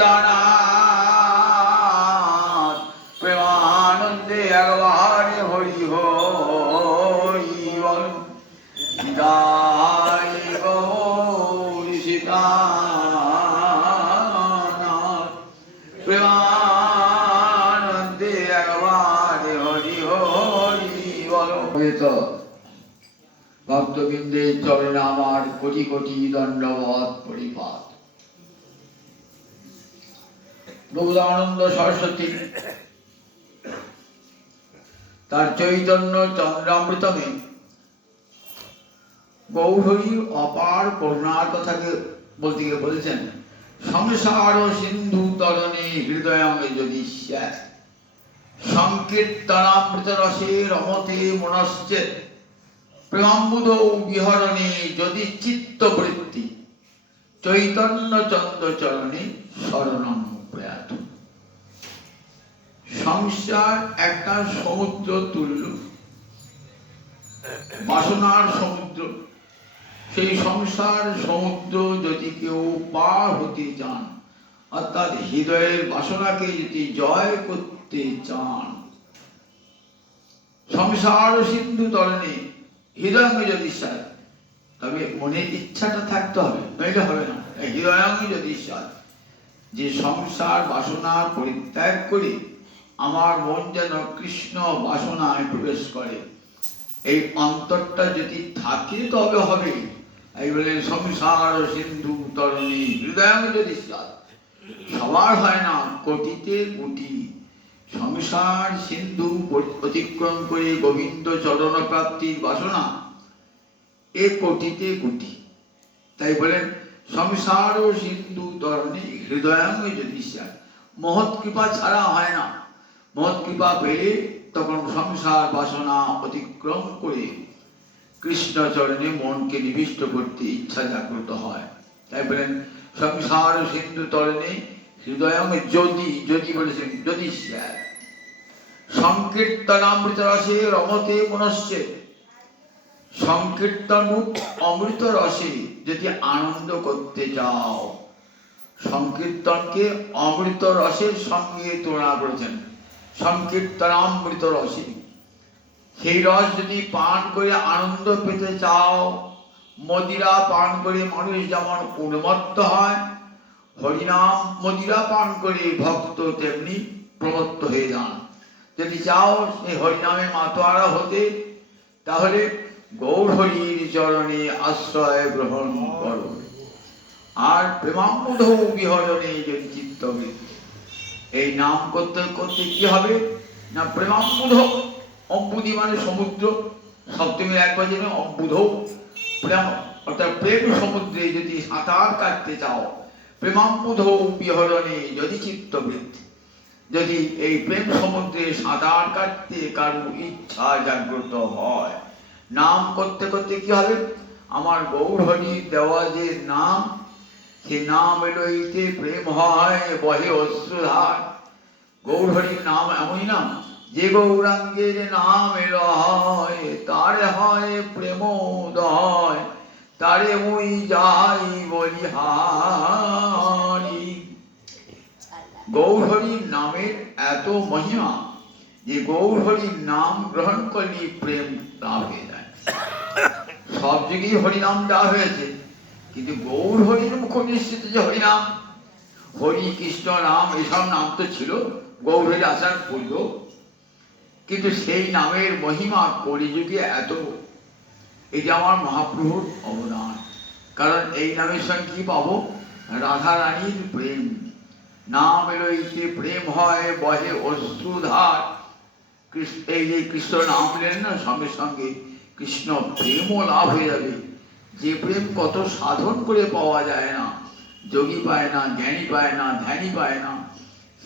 সীতানাথ প্রেমানন্দে একবারে হরি হরি বল। জয় গৌরী সীতানাথ প্রেমানন্দে একবারে হরি হরি বল। ভক্তবৃন্দের চরণে আমার কোটি কোটি দণ্ডবত পরিপাত। গৌরানন্দ সরস্বতী তার চৈতন্য চন্দ্রামৃতমে গৌরহরির অপার করুণার কথাকে বলতে গিয়ে বলেছেন, সংসার সিন্ধু তরণে হৃদয়ঙ্গে যদি সংকীর্তনামৃত রসে রমতে মনশ্চেত প্রেমাম্বুধ বিহরণে যদি চিত্তবৃত্তি চৈতন্য চন্দ্র চরণে শরণং প্রয়াত। সংসার একটা সমুদ্র তুল্য, বাসনার সমুদ্র। সেই সংসার সমুদ্র যদি কেউ পার হতে চান, অর্থাৎ হৃদয়ের বাসনাকে যদি জয় করতে চান, সংসার সিন্ধু তরণে হৃদয়ঙ্গে যদি সার, তবে মনের ইচ্ছাটা থাকতে হবে, নইলে হবে না। হৃদয়ঙ্গে যদি সার, যে সংসার বাসনা পরিত্যাগ করে আমার মন যেন কৃষ্ণ বাসনায় প্রবেশ করে, এই অন্তরটা যদি থাকে তবে হবে। এই বলে সংসার সিন্ধু তরণী হৃদয়ঙ্গে যদি সার। সবার হয় না, কোটিতে কোটি সংসার সিন্ধু অতিক্রম করে গোবিন্দ চরণ প্রাপ্তির বাসনা এ কোটিতে কোটি। তাই বলেন সংসার সিন্ধু তরণী হৃদয়াঙ্গে যদি সার। মহৎ কৃপা ছাড়া হয় না। মহৎ কৃপা পেলে তখন সংসার বাসনা অতিক্রম করে কৃষ্ণ চরণে মনকে নিবিষ্ট করতে ইচ্ছা জাগ্রত হয়। তাই বলেন সংসার সিন্ধু তরণে হৃদয়াঙ্গে যদি, যদি বলেছেন যদি সার। সংকীর্তনামৃত রসে রমতে মনশ্চেত, সংকীর্তন অমৃত রসে যদি আনন্দ করতে চাও, সংকীর্তনকে অমৃত রসের সঙ্গে তুলনা করেছেন। সংকীর্তনামৃত রসে, সেই রস যদি পান করে আনন্দ পেতে চাও, মদিরা পান করে মানুষ যেমন উন্মত্ত হয়, হরিনাম মদিরা পান করে ভক্ত তেমনি প্রমত্ত হয়ে যান। যদি চাও সেই হরিনামে মাতোয়ারা হতে, তাহলে গৌরহরির চরণে আশ্রয় গ্রহণ করো। আর প্রেমাম্বুধ বিহরণে যদি চিত্তবৃত্তি, এই নাম করতে করতে কি হবে না, প্রেমাম্বুধ, অম্বুধি মানে সমুদ্র, সপ্তমীর এক বাজে অম্বুধ প্রেম, অর্থাৎ প্রেম সমুদ্রে যদি সাঁতার কাটতে চাও, প্রেমাম্বুধ বিহরণে যদি চিত্তবৃত্তি, যদি এই প্রেম সমুদ্রে সাঁতার কাটতে কারো ইচ্ছা জাগ্রত হয়, নাম করতে করতে কি হবে, আমার গৌরহরির দেওয়া যে নাম, সে নাম লইতে প্রেম হয় বহে অশ্রুধার। গৌরহরির নাম এমনই নাম, যে গৌরাঙ্গের নাম হয় তারে হয় প্রেমোদয়, তারে মুই যাই বলিহারি। গৌরহরির নামের এত মহিমা যে গৌরহরির নাম গ্রহণ করলে প্রেম লাভ হয়ে যায়। সব যুগেই হরিনাম দেওয়া হয়েছে, কিন্তু গৌরহরির মুখ নিশ্চিত যে হরিনাম, হরি কৃষ্ণ রাম এসব নাম তো ছিল গৌরহরি আসার পূর্ব, কিন্তু সেই নামের মহিমা কলিযুগে এত, এটা আমার মহাপ্রভুর অবদান। কারণ এই নামের সঙ্গে কি পাবো, রাধা রানীর প্রেম। নাম লইতে প্রেম হয় বহে অশ্রুধার। এই যে কৃষ্ণ নাম নিলেন না, সঙ্গে সঙ্গে কৃষ্ণ প্রেমও লাভ হয়ে যাবে। যে প্রেম কত সাধন করে পাওয়া যায় না, যোগী পায় না, জ্ঞানী পায় না, ধ্যানী পায় না,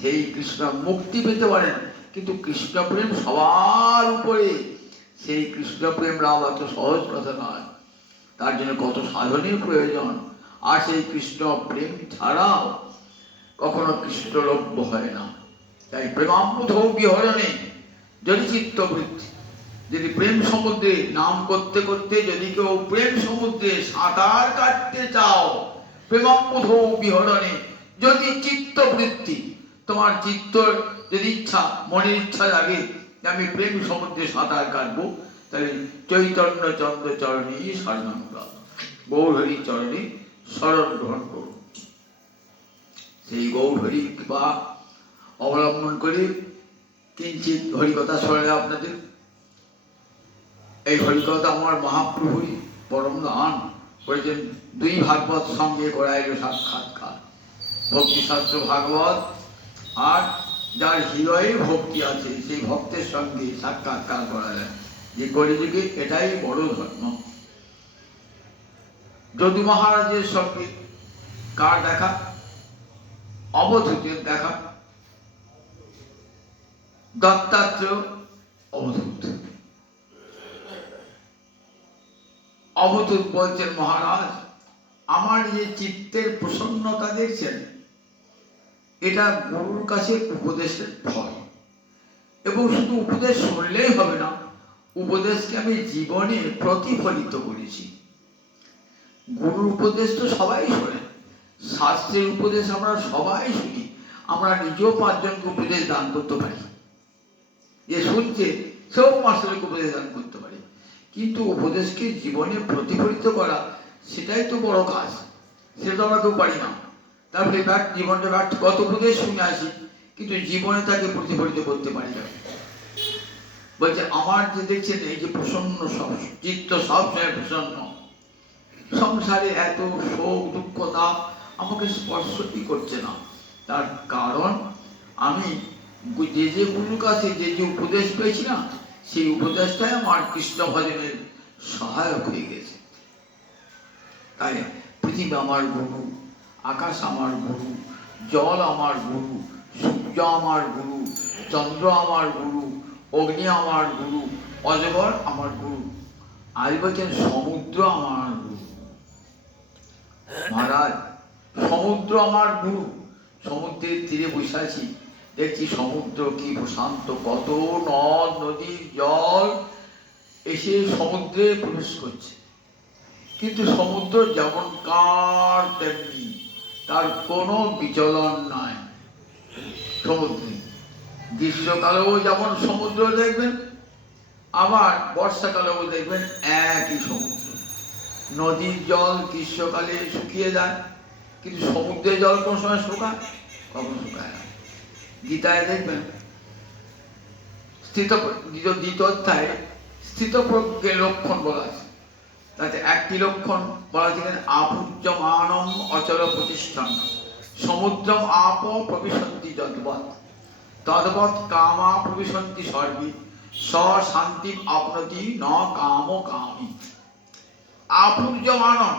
সেই কৃষ্ণ মুক্তি পেতে পারেন। কিন্তু কৃষ্ণ প্রেম সবার উপরে, সেই কৃষ্ণ প্রেম লাভ এত সহজ কথা নয়, তার জন্য কত সাধনের প্রয়োজন। আর সেই কৃষ্ণ প্রেম ছাড়াও কখনো কৃষ্ণলভ্য হয় না। তাই প্রেমাম্বুধ বিহরণে যদি চিত্তবৃত্তি, যদি প্রেম সমুদ্রে নাম করতে করতে যদি কেউ প্রেম সমুদ্রে সাঁতার কাটতে চাও, প্রেমাম্বুধ বিহরণে যদি চিত্তবৃত্তি, তোমার চিত্তর যদি ইচ্ছা, মনের ইচ্ছা লাগে যে আমি প্রেম সমুদ্রে সাঁতার কাটবো, তাহলে চৈতন্য চন্দ্র চরণী শরণানুরাগ, গৌরহরি চরণে শরণ গ্রহণ করুন। সেই গৌরহরি কৃপা অবলম্বন করে কিঞ্চিত হরিকথা শোনালে আপনাদের। এই হরিকথা আমার মহাপ্রভুই পরম দান করেছেন। দুই ভাগবত সঙ্গে করাইল সাক্ষাৎকার, ভক্তিশাস্ত্র ভাগবত, আর যার হৃদয়ে ভক্তি আছে সেই ভক্তের সঙ্গে সাক্ষাৎকার করালেন। যে কলিযুগে এটাই বড় ধর্ম। যদু মহারাজের সঙ্গে কার দেখা? অবধূতের দেখা। দত্তাত্রেয় অবধূত। অবধূত বলছেন, মহারাজ আমার যে চিত্তের প্রসন্নতা দেখছেন, এটা গুরুর কাছে উপদেশের ফল। এবং শুধু উপদেশ শুনলেই হবে না, উপদেশকে আমি জীবনে প্রতিফলিত করেছি। গুরুর উপদেশ তো সবাই শোনে, শাস্ত্রের উপদেশ আমরা সবাই শুনি, আমরা নিজেও 5 জনকে উপদেশ দান করতে পারি, যে শুনছে সেও 5 জনকে উপদেশ দান করতে পারি। কিন্তু উপদেশকে জীবনে প্রতিফলিত করা, সেটাই তো বড় কাজ, সেটা আমরা কেউ পারি না। তারপরে জীবনটা ব্যর্থ, কত উপদেশ শুনে আসি কিন্তু জীবনে তাকে প্রতিফলিত করতে পারি না। বলছে আমার যে দেখছেন এই যে প্রসন্ন, সব চিত্ত সবসময় প্রসন্ন, সংসারে এত শোক দুঃখতা আমাকে স্পর্শই করছে না। তার কারণ আমি যে যে গুরুর কাছে যে যে উপদেশ পেয়েছি না, সেই উপদেশটাই আমার কৃষ্ণ ভজনের সহায়ক হয়ে গেছে। তাই পৃথিবী আমার গুরু, আকাশ আমার গুরু, জল আমার গুরু, সূর্য আমার গুরু, চন্দ্র আমার গুরু, অগ্নি আমার গুরু, অজগর আমার গুরু, আজ বলছেন সমুদ্র আমার গুরু। মহারাজ সমুদ্র আমার গুরু। সমুদ্রের তীরে বসে আছি, দেখছি সমুদ্র কি প্রশান্ত, কত নদ নদীর জল এসে সমুদ্রে প্রবেশ করছে। কিন্তু সমুদ্র যেমন কার তেমনি, তার কোনো বিচলন নাই সমুদ্রে। গ্রীষ্মকালেও যেমন সমুদ্র দেখবেন, আবার বর্ষাকালেও দেখবেন একই সমুদ্র। নদীর জল গ্রীষ্মকালে শুকিয়ে যায়, কিন্তু সমুদ্রের জল কোন সময় শুকায়? কখনো শুকায় না। গীতায় দেখবেন দ্বিতীয় অধ্যায়ে স্থিতপ্রজ্ঞের লক্ষণ বলা আছে। তাতে একটি লক্ষণ বলা ছিলেন আপূজ্যমানম অচল প্রতিষ্ঠান সমুদ্রম আপ প্রবিশন্তি যদ্বৎ তদ্বৎ কামা প্রবিশন্তি সর্বি স শান্তি আপনতি ন কাম কামি। আপূজ্যমানম,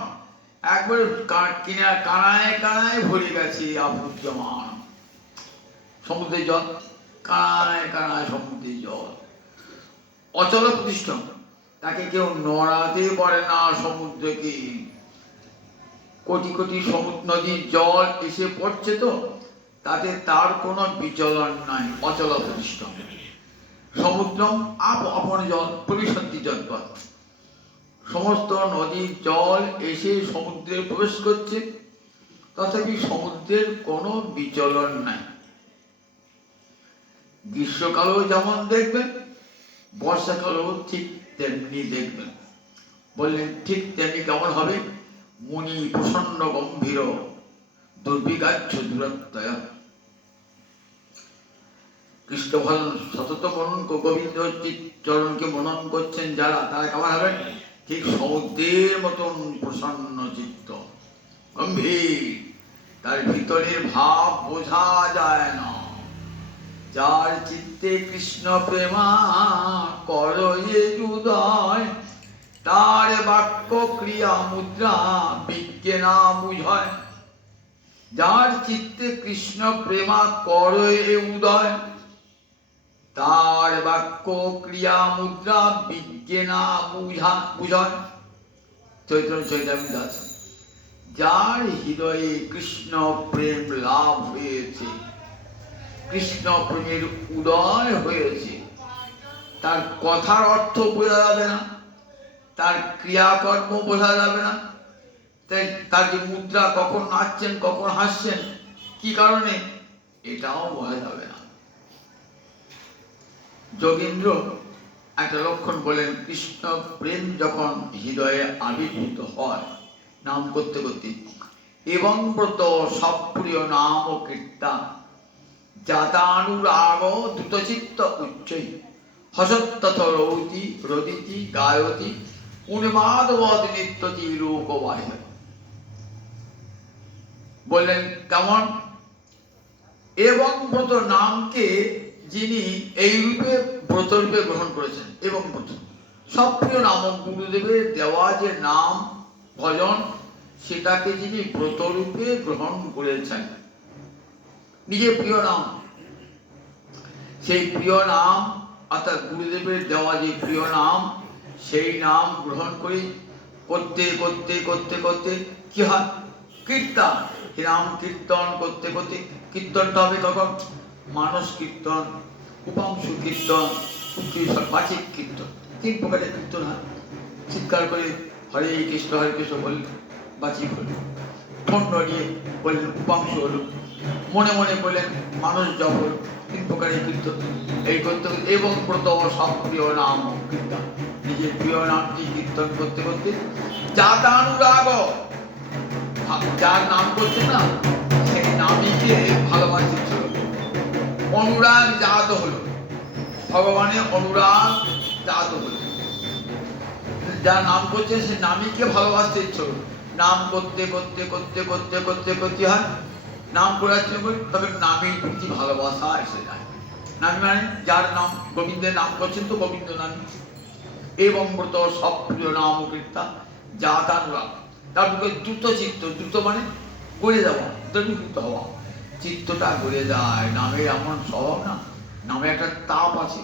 একবারে কানায় কানায় ভরে গেছে আপূজ্যমান সমুদ্রের জল, কানায় কানায় সমুদ্রের জল। অচল প্রতিষ্ঠান, তাকে কেউ নড়াতে পারে না। সমুদ্রকে কোটি কোটি নদীর জল এসে পড়ছে, তো তাতে তার কোনো বিচলন নাই, অচল প্রতিষ্ঠান। সমুদ্র আপন জল প্রবিশন্তি যদ্বৎ, সমস্ত নদীর জল এসে সমুদ্রে প্রবেশ করছে, তথাপি সমুদ্রের কোনো বিচলন নাই। গ্রীষ্মকালেও যেমন দেখবেন, বর্ষাকালেও ঠিক তেমনি দেখবেন। বললেন ঠিক তেমনি কেমন হবে? মুনি প্রসন্ন গম্ভীর দুর্বিগাচ্ছ দূরত্বয়। কৃষ্ণ ভজন সতত মনন, গোবিন্দ চরণকে মনন করছেন যারা, তারা কেমন হবেন? ঠিক সমুদ্রের মতন প্রসন্ন চিত্ত, গম্ভীর, তার ভিতরের ভাব বোঝা যায় না। যার চিত্তে কৃষ্ণ প্রেমা করয়ে উদয়, তার বাক্য ক্রিয়া মুদ্রা বিজ্ঞে না বুঝয়। যার চিত্তে কৃষ্ণ প্রেমা করয়ে উদয়, তার বাক্য ক্রিয়া মুদ্রা বিজ্ঞে না বুঝয়। চৈতন্য চৈতামৃত আছে। যার হৃদয়ে কৃষ্ণ প্রেম লাভ হয়েছে, কৃষ্ণ প্রেমের উদয় হয়েছে, তার কথার অর্থ বোঝা যাবে না, তার ক্রিয়াকর্ম বোঝা যাবে না, তাই তার যে মুদ্রা, কখন নাচছেন কখন হাসছেন কি কারণে এটাও বলা যাবে না। যোগীন্দ্র একটা লক্ষণ বলেন, কৃষ্ণ প্রেম যখন হৃদয়ে আবির্ভূত হয় নাম করতে করতে, এবং ব্রত সপ্রিয় নাম ও কীর্তন জাতানুরাগ দ্রুতচিত্ত উচ্চৈ হসত্তথ রৌতি রদিতি গায়তি উন্মাদবদ নিত্যতি লোকবাহ্য। বললেন কেমন? এবং ব্রত নামকে যিনি এই রূপে ব্রত রূপে গ্রহণ করেছেন, এবং ব্রত সপ্রিয় নামক গুরুদেবের দেওয়া যে নাম ভজন, সেটাকে যিনি ব্রত রূপে গ্রহণ করেছেন, নিজের প্রিয় নাম, সেই প্রিয় নাম অর্থাৎ গুরুদেবের দেওয়া যে প্রিয় নাম, সেই নাম গ্রহণ করে করতে করতে করতে করতে কি হয়? কীর্তন, নাম কীর্তন করতে করতে, কীর্তনটা হবে তখন মানস কীর্তন, উপাংশু কীর্তন, বাচিক কীর্তন, 3 প্রকারের কীর্তন হয়। চিৎকার করে হরে কৃষ্ণ বললেন, বাচিক হল। খণ্ড নিয়ে বললেন, উপাংশু হল। মনে মনে বললেন, মানস জপ হল। 3 প্রকারের কীর্তন এই করতে করতে, এবং ব্রত সপ্রিয় নাম কীর্তন, নিজের প্রিয় নামটি কীর্তন করতে করতে জাতানুরাগ, যার নাম করছে না সেই নামীকে ভালোবাসতে ছিল, অনুরাগ জাত হলো, ভগবানের অনুরাগ জাত হলো। যার নাম করছে সে নামীকে ভালোবাসতে ইচ্ছা হলো। নাম করতে করতে করতে করতে করতে করতে হয়, নাম করাচ্ছে তবে নামীর প্রতি ভালোবাসা এসে যায়। নামী মানে যার নাম, গোবিন্দের নাম করছেন তো গোবিন্দ নামী। এবং ব্রত সপ্রিয় নাম কীর্তন জাতানুরাগ, তারপরে দ্রুত চিত্ত, দ্রুত মানে গড়ে যাওয়া, দ্রবীভূত হওয়া, চিত্তটা গড়ে যায়। নামের এমন স্বভাব না, নামে একটা তাপ আছে।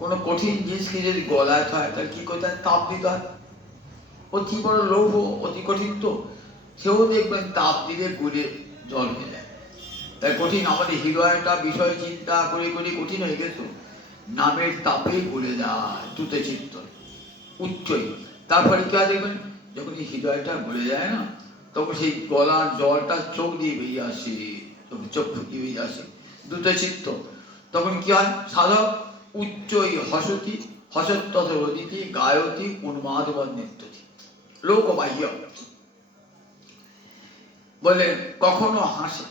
কোনো কঠিন জিনিসকে যদি গলায় হয় তাহলে কি করতে হয়? তাপ দিতে হয়। অতি বড় লৌহ, অতি কঠিন তো, সেও দেখবেন তাপ দিলে গলে জল হয়ে যায়। তাই কঠিন, আমাদের হৃদয়টা বিষয় চিন্তা করে করে কঠিন হয়ে গেছে, নামের তাপে গলে যায় দ্রুত চিত্ত উচ্চই। তারপরে কি হয় দেখবেন, যখন এই হৃদয়টা গলে যায় না, তখন সেই গলার জলটা চোখ দিয়ে বেরিয়ে আসে, চোখ ফুটিয়ে বেরিয়ে আসে দ্রুত চিত্ত। তখন কি হয়? সাধক উচ্চই হসতি হসত্তথ রদিতি গায়তি উন্মাদবদ নৃত্যতি লোকবাহ্য। বলে কখনো হাসে,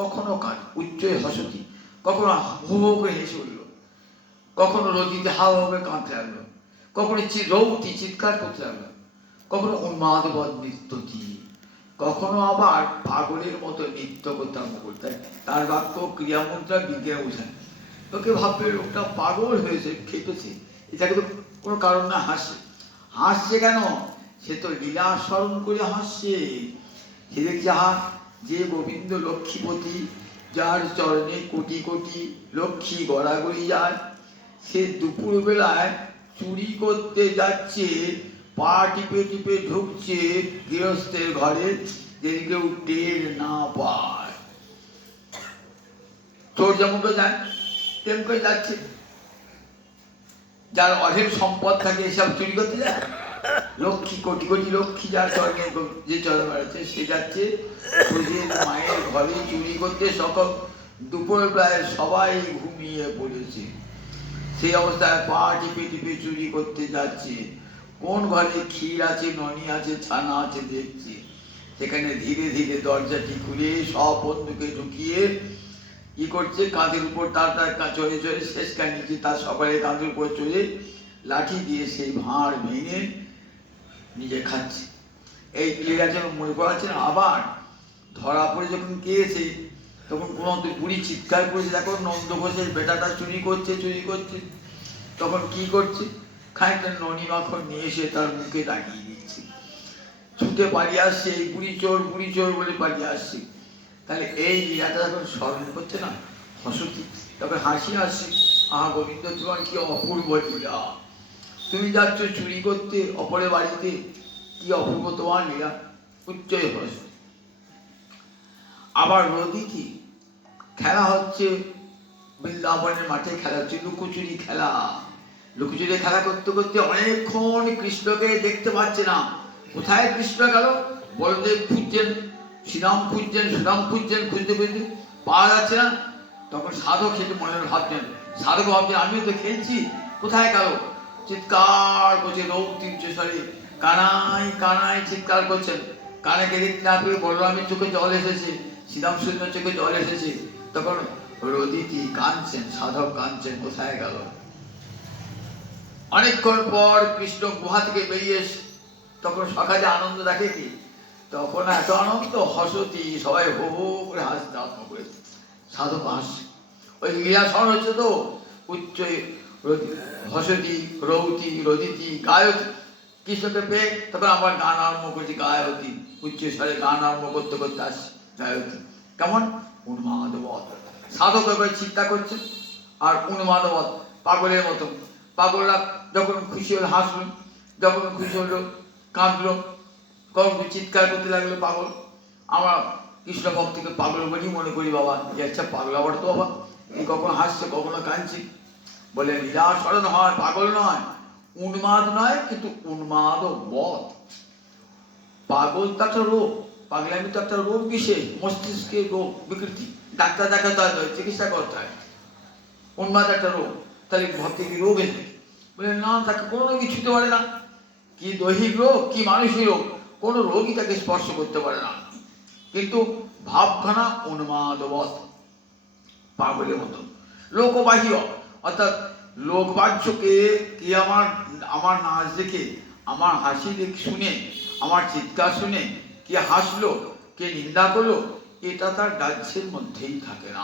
কখনো কাঁদে, উচ্চই হসতি, কখনো হো হো করে হেসে উঠল, কখনো রদিতে হা হা করে কাঁদতে লাগলো, কখনো রৌতি চিৎকার করতে লাগলো, কখনো উন্মাদবদ নৃত্যতি, কখনো আবার পাগলের মতো নৃত্য করতে আরম্ভ করতে। তার বাক্য ক্রিয়ামন্ত্রা বিজ্ঞান বোঝায়। তোকে ভাববে লোকটা পাগল হয়েছে, খেপেছে, এটাকে তো কোনো কারণ না হাসছে। হাসছে কেন? সে তো লীলা স্মরণ করে হাসছে। সে দেখছে, যে গোবিন্দ লক্ষ্মীপতি, যার চরণে কোটি কোটি লক্ষ্মী গড়াগড়ি যায়, সে দুপুর বেলায় চুরি করতে যাচ্ছে, পা টিপে টিপে ঢুকছে গৃহস্থের ঘরে, যদি কেউ টের না পায়। চোর যেমন করে যায় তেমন করে যাচ্ছে। যার অঢেল সম্পদ থাকে এসব চুরি করতে যায়। লক্ষ্মী কোটি কোটি লক্ষ্মী যার চরণে, যে চরণে বেড়াচ্ছে, সে যাচ্ছে মায়ের ঘরে চুরি করতে। সকল দুপুর বেলায় সবাই ঘুমিয়ে পড়েছে, সেই অবস্থায় পা টিপে টিপে চুরি করতে যাচ্ছে। কোন ঘরে ক্ষীর আছে, ননি আছে, ছানা আছে দেখছে। সেখানে ধীরে ধীরে দরজাটি খুলে সব বন্ধুকে ঢুকিয়ে কি করছে, কাঁধের উপর তার চড়ে চড়ে শেষ কানিয়েছে, তার সকালে কাঁধের উপর চড়ে লাঠি দিয়ে সেই ভাঁড় ভেঙে নিজে খাচ্ছে। এই লীলা যখন মনে পড়াচ্ছে না, আবার ধরা পড়ে যখন গিয়েছে, তখন কোনো বুড়ি চিৎকার করেছে, দেখো নন্দ ঘোষের বেটাটা চুরি করছে চুরি করছে। তখন কি করছে, খানিকটা ননি মাখন নিয়ে এসে তার মুখে লাগিয়ে দিচ্ছে। ছুটে পালিয়ে আসছে, এই বুড়ি চোর বলে পালিয়ে আসছে। তাহলে এই লীলাটা যখন স্মরণ করছে না, হসতি, তখন হাসি আসছে, গোবিন্দ তোমার কি অপূর্ব লীলা, তুমি যাচ্ছ চুরি করতে অপরের বাড়িতে, কি অপূর্ব তোমার লীলা, উচ্চই হস। আবার রদিতি, খেলা হচ্ছে বৃন্দাবনের মাঠে, খেলা হচ্ছে লুকোচুরি খেলা। লুকোচুরি খেলা করতে করতে অনেকক্ষণ কৃষ্ণকে দেখতে পাচ্ছে না। কোথায় কৃষ্ণ গেল? বলদেব খুঁজছেন, শ্রীরাম খুঁজছেন, খুঁজতে খুঁজতে পাওয়া যাচ্ছে না। তখন সাধক সেটা মনে ভাবছেন, সাধক ভাবছেন আমিও তো খেলছি, কোথায় গেল? চিৎকার করছে, রৌদ্র উচ্চস্বরে কানাই কানাই চিৎকার করছেন। কানাকে দেখতে না পেয়ে বলরামের চোখে জল এসেছে, শ্রীরামচন্দ্রের চোখে জল এসেছে। তখন রদিতি কাঁদছেন, সাধক কাঁদছেন, কোথায় গেল? অনেকক্ষণ পর কৃষ্ণ গুহা থেকে বেরিয়ে এসে তখন সকালে আনন্দ দেখে কি? তখন এত আনন্দ, হসতি, সবাই হো হো করে হাসতে আরম্ভ করেছে। সাধক হাসছে, ওই লীলাসন হচ্ছে তো উচ্চ হসতি, রৌতি, রদিতি, গায়তি। কৃষ্ণকে পেয়ে তখন আমার গান আরম্ভ করেছি, গায়তি, উচ্চ স্বরে গান আরম্ভ করতে করতে আসছে গায়তি। কেমন? উন্মাদবৎ। সাধক এবার চিন্তা করছে আর উন্মাদবৎ, পাগলের মতো। পাগলরা যখন খুশি হলো হাসলো, যখন খুশি হলো কাঁদলো, কখন চিৎকার করতে লাগলো পাগল। আমরা কৃষ্ণ ভক্তকে পাগল বলি মনে করি বাবা, যে আচ্ছা পাগল আবার তো বাবা, এই কখনো হাসছে কখনো কাঁদছে। বলে লীলা স্মরণ হয়, পাগল নয়, উন্মাদ নয়, কিন্তু উন্মাদ বধ। পাগল তো একটা রোগ, পাগলামি তো একটা রোগ বিশেষ, মস্তিষ্কের রোগ বিকৃতি, ডাক্তার দেখাতে হয়, চিকিৎসা করতে হয়। উন্মাদ একটা রোগ, তাহলে ভক্তি কি রোগ এসে? বলে না, তাকে কোনো রোগই ছুতে পারে না। কি দৈহিক রোগ, কি মানসিক রোগ, কোনো রোগই তাকে স্পর্শ করতে পারে না। কিন্তু ভাবখানা উন্মাদবৎ, পাগলের মতন। লোকবাহ্য, অর্থাৎ লোকবাহ্যকে কি আমার নাচ দেখে, আমার হাসি দেখে শুনে, আমার চিৎকার শুনে কে হাসলো, কে নিন্দা করলো, এটা তার রাজ্যের মধ্যেই থাকে না।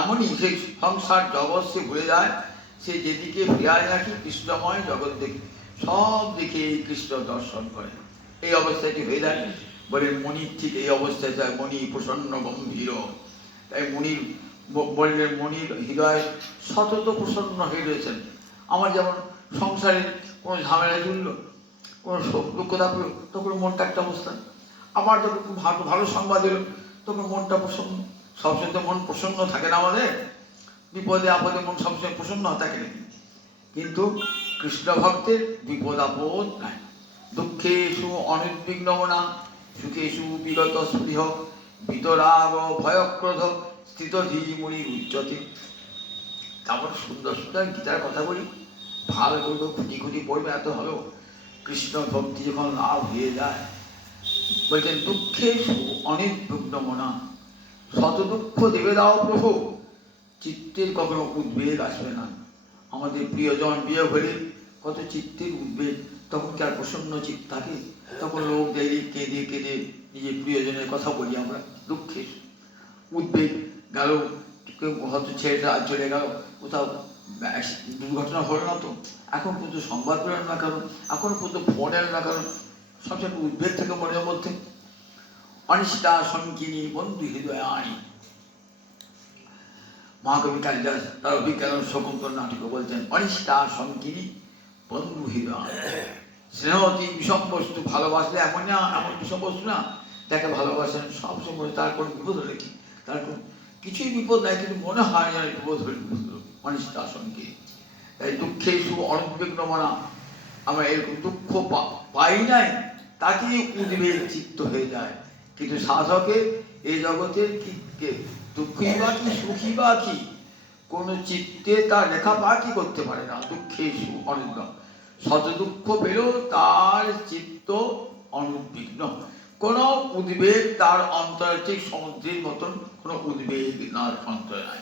এমনই সেই সংসার জগৎ সে ঘুরে যায়, সে যেদিকে ফিরায় নাকি কৃষ্ণময় জগৎ দেখে, সব দিকে কৃষ্ণ দর্শন করে। এই অবস্থাটি হয়ে যায়। বলে মনির ঠিক এই অবস্থায় যায়, মণি প্রসন্ন গম্ভীর। তাই মনির বললেন, মনির হৃদয় সতত প্রসন্ন হয়ে রয়েছেন। আমার যেমন সংসারে কোনো ঝামেলা জুড়ল, কোনো দুঃখতা পেল, তখন মনটা একটা অবস্থা। আবার যখন ভালো ভালো সংবাদ এলো, তখন মনটা প্রসন্ন। সবসময় তো মন প্রসন্ন থাকে না আমাদের, বিপদে আপদে মন সবসময় প্রসন্ন থাকে নাকি? কিন্তু কৃষ্ণ ভক্তের বিপদ আপদ নাই। দুঃখেষু অনুদ্বিগ্ন মনা, সুখেষু বিগত স্পৃহ, বিতরাগ ভয়ক্রোধ স্থিত ধীমুনি উচ্চতে। তেমন সুন্দর সুন্দর গীতার কথা বলি, ভালো করে খুঁজি খুঁজি পড়বে, এত ভালো। কৃষ্ণ ভক্তি যখন লাভ হয়ে যায়, বলছেন দুঃখেষু অনুদ্বিগ্ন মনা, শত দুঃখ দেবে দাও প্রভু, চিত্তের কখনো উদ্বেগ আসবে না। আমাদের প্রিয়জন বিয়ে হলে কত চিত্তের উদ্বেগ, তখন কি আর প্রসন্ন চিত্ত থাকে? তখন লোক দেখি কেঁদে কেঁদে নিজের প্রিয়জনের কথা বলি আমরা। দুঃখের উদ্বেগ গেল, কেউ হয়তো ছেলেটা আজ চলে গেল, কোথাও দুর্ঘটনা হলো না তো, এখন পর্যন্ত সংবাদ পেলেন না কারণ, এখন পর্যন্ত ফোন এল না কারণ, সবসময় উদ্বেগ থেকে মনের মধ্যে। অনিষ্টা সংকিনী বন্ধু হৃদয় আনি। মহাকবি কালিদাস তার অভিজ্ঞান শকুন্তল নাটকে বলছেন, অনিষ্টা সংকিনী বন্ধু হৃদয়। স্নেহতি বিষম বস্তু, ভালোবাসলে এমন না, এমন বিষম বস্তু না, তাকে ভালোবাসেন সব সময়, তার কোনো বিপদ হলে কি, তার কোনো কিছুই বিপদ নাই, কিন্তু মনে হয় যেন বিপদ হলে অনিষ্টা সংকিনী। তাই দুঃখে শুধু অনুদ্বিগ্ন মনা, আমরা এরকম দুঃখ পাই নাই, তাকেই উদ্বেগ চিত্ত হয়ে যায়। কিন্তু সাধকের এই জগতের কি দুঃখী বা কি সুখী বা কি, কোন চিত্তে তার রেখা বা কি করতে পারে না। দুঃখে অনুদ্বিগ্ন, শত দুঃখ পেলেও তার চিত্ত অনুদ্বিগ্ন, কোন উদ্বেগ তার অন্তরে, ঠিক সমুদ্রের মতন কোন উদ্বেগ তার অন্তরে নাই।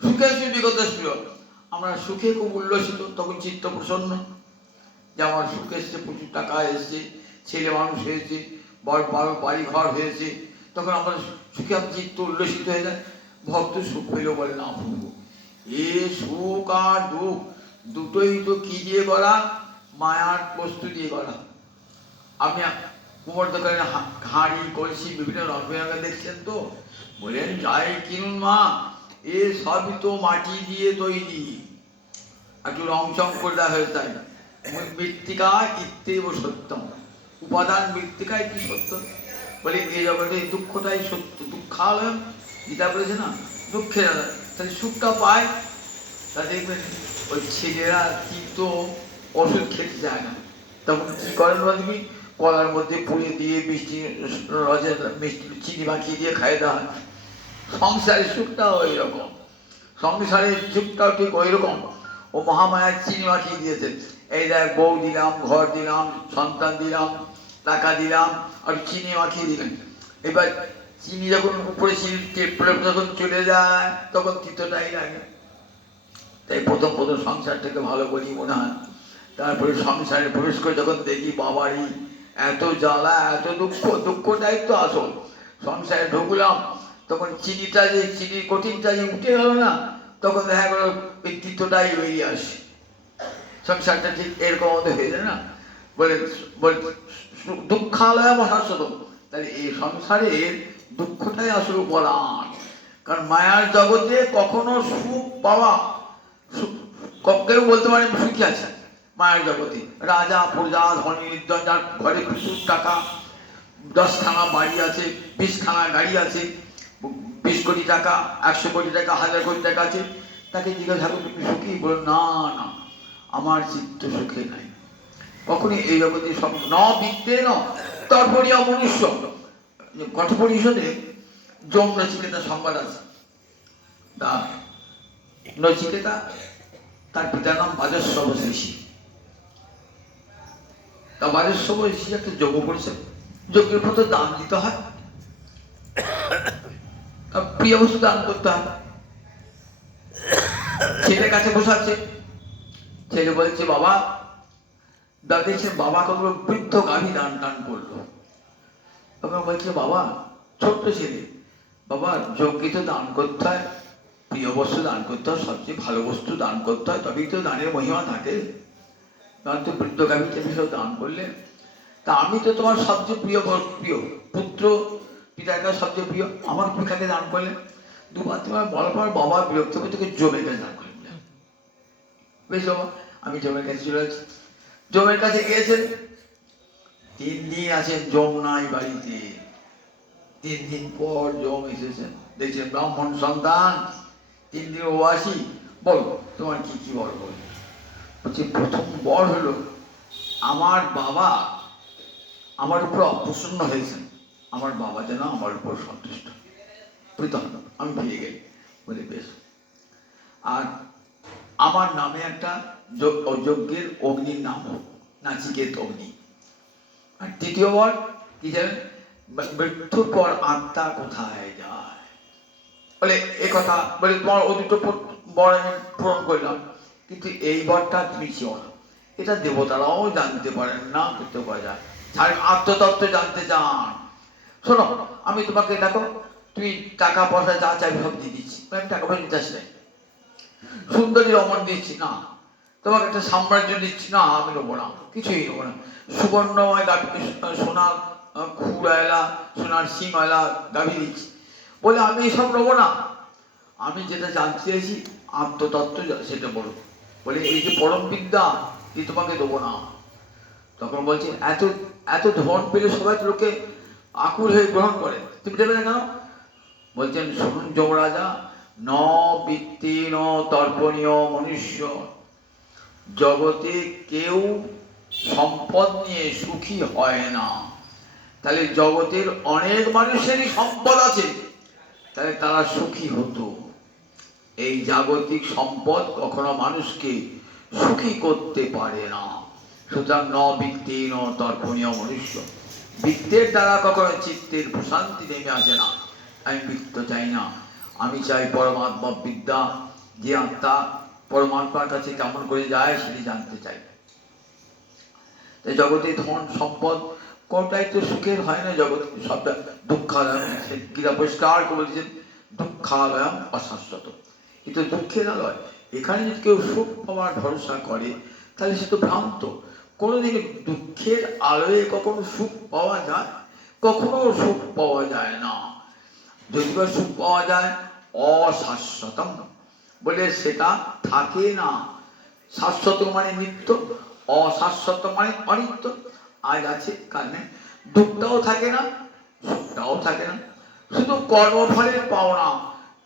সুখে বিগত ছিল, আমরা সুখে খুব উল্লসিত, তখন চিত্ত প্রসন্ন, যে আমার সুখ এসছে, প্রচুর টাকা এসছে, ছেলে মানুষ হয়েছে, বড় বড় বাড়ি ঘর হয়েছে, তখন আমার সুখে চিত্ত উল্লসিত হয়ে যায়। ভক্ত সুখ পেলেও বলে না প্রভু, এ সুখ আর দুঃখ দুটোই তো কি দিয়ে গড়া? মায়ার বস্তু দিয়ে গড়া। আপনি কুমোর দোকানে হাঁড়ি কলসি বিভিন্ন রঙে দেখছেন তো, বলেন যাই কিনুন মা, এ সবই তো মাটি দিয়ে তৈরি, একটু রং চং করে দেওয়া হয়ে যায়। মৃত্তিকা ইত্যেব সত্যম, উপাদান মৃত্তিকায় কি সত্য? বলে এই জগতে দুঃখটাই সত্য, দুঃখালয় গীতা বলেছে না, দুঃখের তাহলে সুখটা পায়। তা দেখবেন ওই ছেলেরা কিন্তু ওষুধ খেতে যায় না, তখন কি করেন বলবি, কলার মধ্যে পুড়ে দিয়ে মিষ্টি রসে মিষ্টি চিনি মাখিয়ে দিয়ে খাইয়ে দেওয়া হয়। সংসারের সুখটাও ওই রকম, সংসারের সুখটাও ঠিক ওই রকম। ও মহামায়ার চিনি মাখিয়ে দিয়েছে। এই দেখ, বউ দিলাম, ঘর দিলাম, সন্তান দিলাম, টাকা দিলাম, আর চিনি মাখিয়ে দিলেন। এবার চিনি যখন উপরে চিনি যখন চলে যায় তখন তিতটাই লাগে। তাই প্রথম প্রথম সংসারটাকে ভালো করি মনে হয়। তারপরে সংসারে প্রবেশ করে যখন দেখি বাবারই এত জ্বালা, এত দুঃখ, দুঃখটাই তো আসল। সংসারে ঢুকলাম তখন চিনিটা যে চিনির কঠিনটা যে উঠে গেল না, তখন দেখা গেল ওই তিতটাই বেরিয়ে আসে। সংসারটা ঠিক এরকম মতো হয়ে যায় না, বলে বলে দুঃখালয় মহাসদ। তাহলে এই সংসারের দুঃখটাই আসল উপাদান। কারণ মায়ার জগতে কখনো সুখ পাওয়া, কেউ বলতে পারে সুখী আছে মায়ের জগতে। রাজা প্রজা ধনী নির্জন, যার ঘরে প্রচুর টাকা, 10খানা বাড়ি আছে, 20খানা গাড়ি আছে, 20 কোটি টাকা, 100 কোটি টাকা, 1000 কোটি টাকা আছে, তাকে জিজ্ঞাসা করো তুমি সুখী? বলো না না, আমার চিত্ত সুখে নাই। কখনই এই জগতে সব ন বিদ্যে ন তর্পণীয় মনুষ্য। কঠোপনিষদে যম নচিকেতা সংবাদ আছে। নচিকেতা, তার পিতার নাম বাজস্রব ঋষি। তা বাজস্রব ঋষি একটা যজ্ঞ করেছে, যজ্ঞের মতো দান দিতে হয়, প্রিয় বস্তু দান করতে হয়। ছেলের কাছে বসাচ্ছে, ছেলে বলছে বাবা, দেখছেন বাবা কত বৃদ্ধ গাভী দান টান করলো। তখন বলছে বাবা, ছোট্ট ছেলে, বাবা যজ্ঞে তো দান করতে হয়, প্রিয় বস্তু দান করতে হয়, সবচেয়ে ভালো বস্তু দান করতে হয়, তবেই তো দানের মহিমা থাকে। কারণ তো বৃদ্ধ গাভীকে সব দান করলে, তা আমি তো তোমার সবচেয়ে প্রিয় প্রিয় পুত্র, পিতার কাছে সবচেয়ে প্রিয়, আমার পিতাকে দান করলে। দুবার তোমার বলার পর বাবা বিরক্ত করে তোকে জমের কাছে দান করলেন। বেশ বাবা, আমি জমের কাছে চলে যাচ্ছি। জমের কাছে গিয়েছেন, 3 দিন আছেন, জম নাই বাড়িতে। 3 দিন পর জম এসেছেন, দেখছেন ব্রাহ্মণ সন্তান, 3 দিন ও আসি, বলো তোমার কি কি বল? বলছি প্রথম বর হলো আমার বাবা আমার উপর অপ্রসন্ন হয়েছেন, আমার বাবা যেন আমার উপর সন্তুষ্ট। প্রীতম আমি ফিরে গেলি। বলে বেশ। আর আমার নামে একটা যজ্ঞের অগ্নির নাম হোক, নাচিকেত অগ্নি। আর তৃতীয়বার কি জানেন, মৃত্যুর পর আত্মা কোথায় যায়? বলে এ কথা বলে তোমার ও দুটো বর আমি পূরণ করলাম, কিন্তু এই বরটা তুমি চেও না, এটা দেবতারাও জানতে পারেন না, করতে পারা যায়। যার আত্মতত্ত্ব জানতে চান, শোনো আমি তোমাকে দেখো, তুমি টাকা পয়সা যা চাইবে সব দিয়ে দিচ্ছি, আমি টাকা পয়সা নিতে আসি নাই। সুন্দরী রমন দিচ্ছি না, তোমাকে একটা সাম্রাজ্য দিচ্ছি না, আমি নেবো না, কিছুই নেবো না। সুবর্ণময় সোনার খুঁড়ায়লা, সোনার সিংওয়ালা গাভী দিচ্ছি, বলে আমি এসব নেবো না। আমি যেটা জানতে চাইছি আত্মতত্ত্ব, সেটা বলো। বলে এই যে পরম বিদ্যা, এই তোমাকে দেবো না। তখন বলছে এত এত ধন পেলে সবাই লোকে আকুল হয়ে গ্রহণ করে, তুমি দেবে না কেন? বলছেন শুনুন যমরাজা, ন বৃত্তি ন তর্পণীয় মনুষ্য, জগতে কেউ সম্পদ নিয়ে সুখী হয় না। তাহলে জগতের অনেক মানুষেরই সম্পদ আছে, তাহলে তারা সুখী হতো। এই জাগতিক সম্পদ কখনো মানুষকে সুখী করতে পারে না। সুতরাং ন বৃত্তি ন তর্পণীয় মনুষ্য, বৃত্তের দ্বারা কখনো চিত্তের প্রশান্তি নেমে আসে না। আমি বৃত্ত চাই না, আমি চাই পরমাত্মা বিদ্যা। যে আত্মা পরমাত্মার কাছে কেমন করে যায় সেটি জানতে চাই। তাই জগতে ধন সম্পদ কোনটাই তো সুখের হয় না। জগৎ সবটা দুঃখালয়, গীতা পরিষ্কার করে বলছেন দুঃখালয়ম অশাশ্বত, কিন্তু দুঃখের আলয়। এখানে যদি কেউ সুখ পাওয়ার ভরসা করে তাহলে সে তো ভ্রান্ত। কোনোদিন দুঃখের আলোয় কখনো সুখ পাওয়া যায়? কখনো সুখ পাওয়া যায় না। যদি বা সুখ পাওয়া যায় অশাশ্বতম, বলে সেটা থাকে না। শাশ্বত মানে নিত্য, অশাশ্বত মানে অনিত্য। আজ আছে কাল নেই, দুঃখটাও থাকে না, সুখটাও থাকে না। শুধু কর্মফলের পাওনা,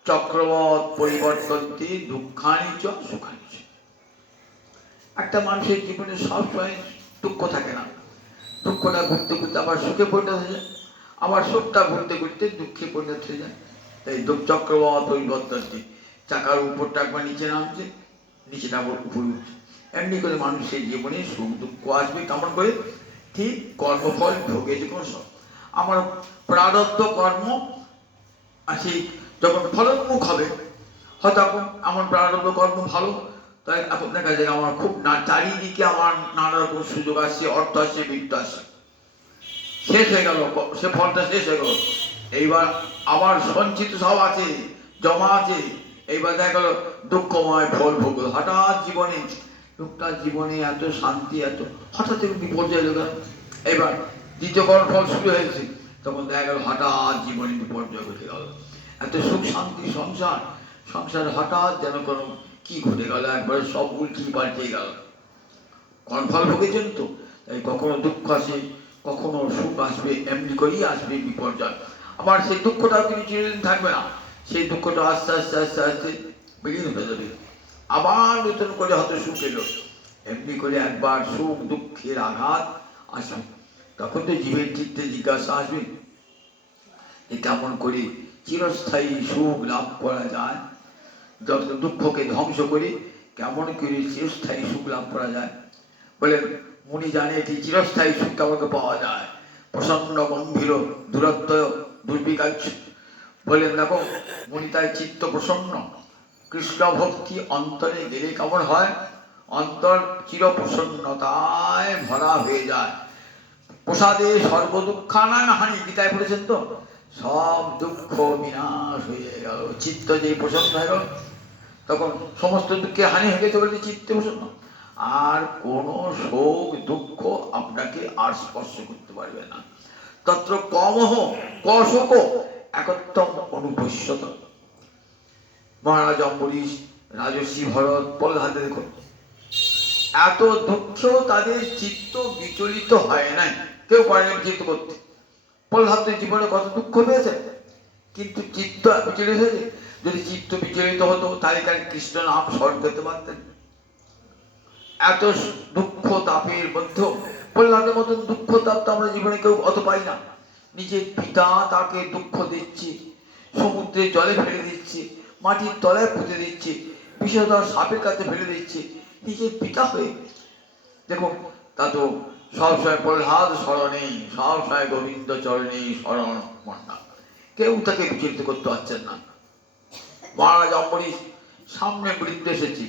চক্রবৎ পরিবর্তন্তি দুঃখানি চ সুখানি চ। একটা মানুষের জীবনে সবসময় দুঃখ থাকে না, দুঃখটা ঘুরতে ঘুরতে আবার সুখে পরিণত হয়ে যায়, আবার সুখটা ঘুরতে ঘুরতে দুঃখে পরিণত হয়ে যায়। তাই দুঃখ চক্রবত পরিবর্তনটি, চাকার উপরটা একবার নিচে নামছে, নিচেটা আবার উপরে উঠছে। এমনি করে মানুষের জীবনে সুখ দুঃখ আসবে। কেমন করে? ঠিক কর্মফল ভোগে যখন সব আমার প্রারব্ধ কর্ম আছে, যখন ফলোন্মুখ হবে, হয়তো এখন আমার প্রারব্ধ কর্ম ভালো, তাই এখন দেখা যায় আমার খুব চারিদিকে আমার নানা রকম সুযোগ আসছে, অর্থ আসছে, বিত্ত আসছে, শেষ হয়ে গেল, সে ফলটা শেষ হয়ে গেল। এইবার আবার সঞ্চিত সব আছে, জমা আছে, এইবার দেখা গেল দুঃখময় ফল ভোগ। হঠাৎ জীবনে লোকটার জীবনে এত শান্তি, এত হঠাৎ একটু বিপর্যয় লোক। এবার দ্বিতীয় ফল শুরু হয়েছে, তখন দেখা গেল হঠাৎ জীবনে বিপর্যয় ঘটে গেল। এত সুখ শান্তি সংসার, সংসার হঠাৎ যেন কোনো কি ঘটে গেল, একবারে সব উল্টি পাল্টে গেল। কর্মফল ভোগেছেন তো, তাই কখনো দুঃখ আসে, কখনো সুখ আসবে, এমনি করেই আসবে বিপর্যয়। আবার সেই দুঃখটাও কিন্তু চিরদিন থাকবে না, সেই দুঃখটা আস্তে আস্তে আস্তে আস্তে বিলীন হয়ে যাবে, আবার নতুন করে হয়তো সুখ এলো। এমনি করে একবার সুখ দুঃখের আঘাত আসবে, তখন তো জীবের চিত্তে জিজ্ঞাসা আসবে যে কেমন করে চিরস্থায়ী সুখ লাভ করা যায়, যত দুঃখকে ধ্বংস করে কেমন করে চিরস্থায়ী সুখ লাভ করা যায়। বলেন মুনি জানে এটি চিরস্থায়ী সুখ কাউকে পাওয়া যায়, প্রসন্ন গম্ভীর দূরত্ব দুর্বিকাচ্ছ। বলেন দেখো মুনি তাই চিত্ত প্রসন্ন, কৃষ্ণ ভক্তি অন্তরে গেলে কেমন হয়, অন্তর চির প্রসন্নতায় ভরা হয়ে যায়। প্রসাদে সর্বদুঃখানাং হানি, গীতায় বলেছেন তো, সব দুঃখ বিনাশ হয়ে গেল। চিত্ত যে প্রসন্ন হয়ে গেল, তখন সমস্ত দুঃখে হানি হয়ে গেছে বলতে চিত্তে প্রসন্ন, আর কোনো শোক দুঃখ আপনাকে আর স্পর্শ করতে পারবে না। তত্র কমহ কশোক একত্তম অনুপশ্যত। মহারাজ অম্বরীশ, রাজর্ষি ভরত, প্রহ্লাদে দেখুন, এত দুঃখেও তাদের চিত্ত বিচলিত হয় নাই, কেউ পারে না বিচলিত করতে। প্রহ্লাদের জীবনে কত দুঃখ পেয়েছে, কিন্তু চিত্ত বিচলিত হয়েছে। যদি চিত্ত বিচলিত হতো তাহলে তার কৃষ্ণ নাম স্মরণ করতে পারতেন। এত দুঃখ তাপের মধ্যে প্রহ্লাদের মতন দুঃখ তাপ তো আমরা জীবনে কেউ অত পাই না। নিজের পিতা তাকে দুঃখ দিচ্ছে, সমুদ্রে জলে ফেলে দিচ্ছে, মাটির তলায় পুঁতে দিচ্ছে, বিষধর সাপের কাছে ফেলে দিচ্ছে, নিজের পিতা হয়ে। দেখুন তা তো সবসময় প্রহ্লাদ স্মরণে, সবসময় গোবিন্দ চরণে স্মরণ মন্ডা, কেউ তাকে বিচলিত করতে পারছেন না। মহারাজ অম্বরীশ সামনে বৃদ্ধ এসেছি,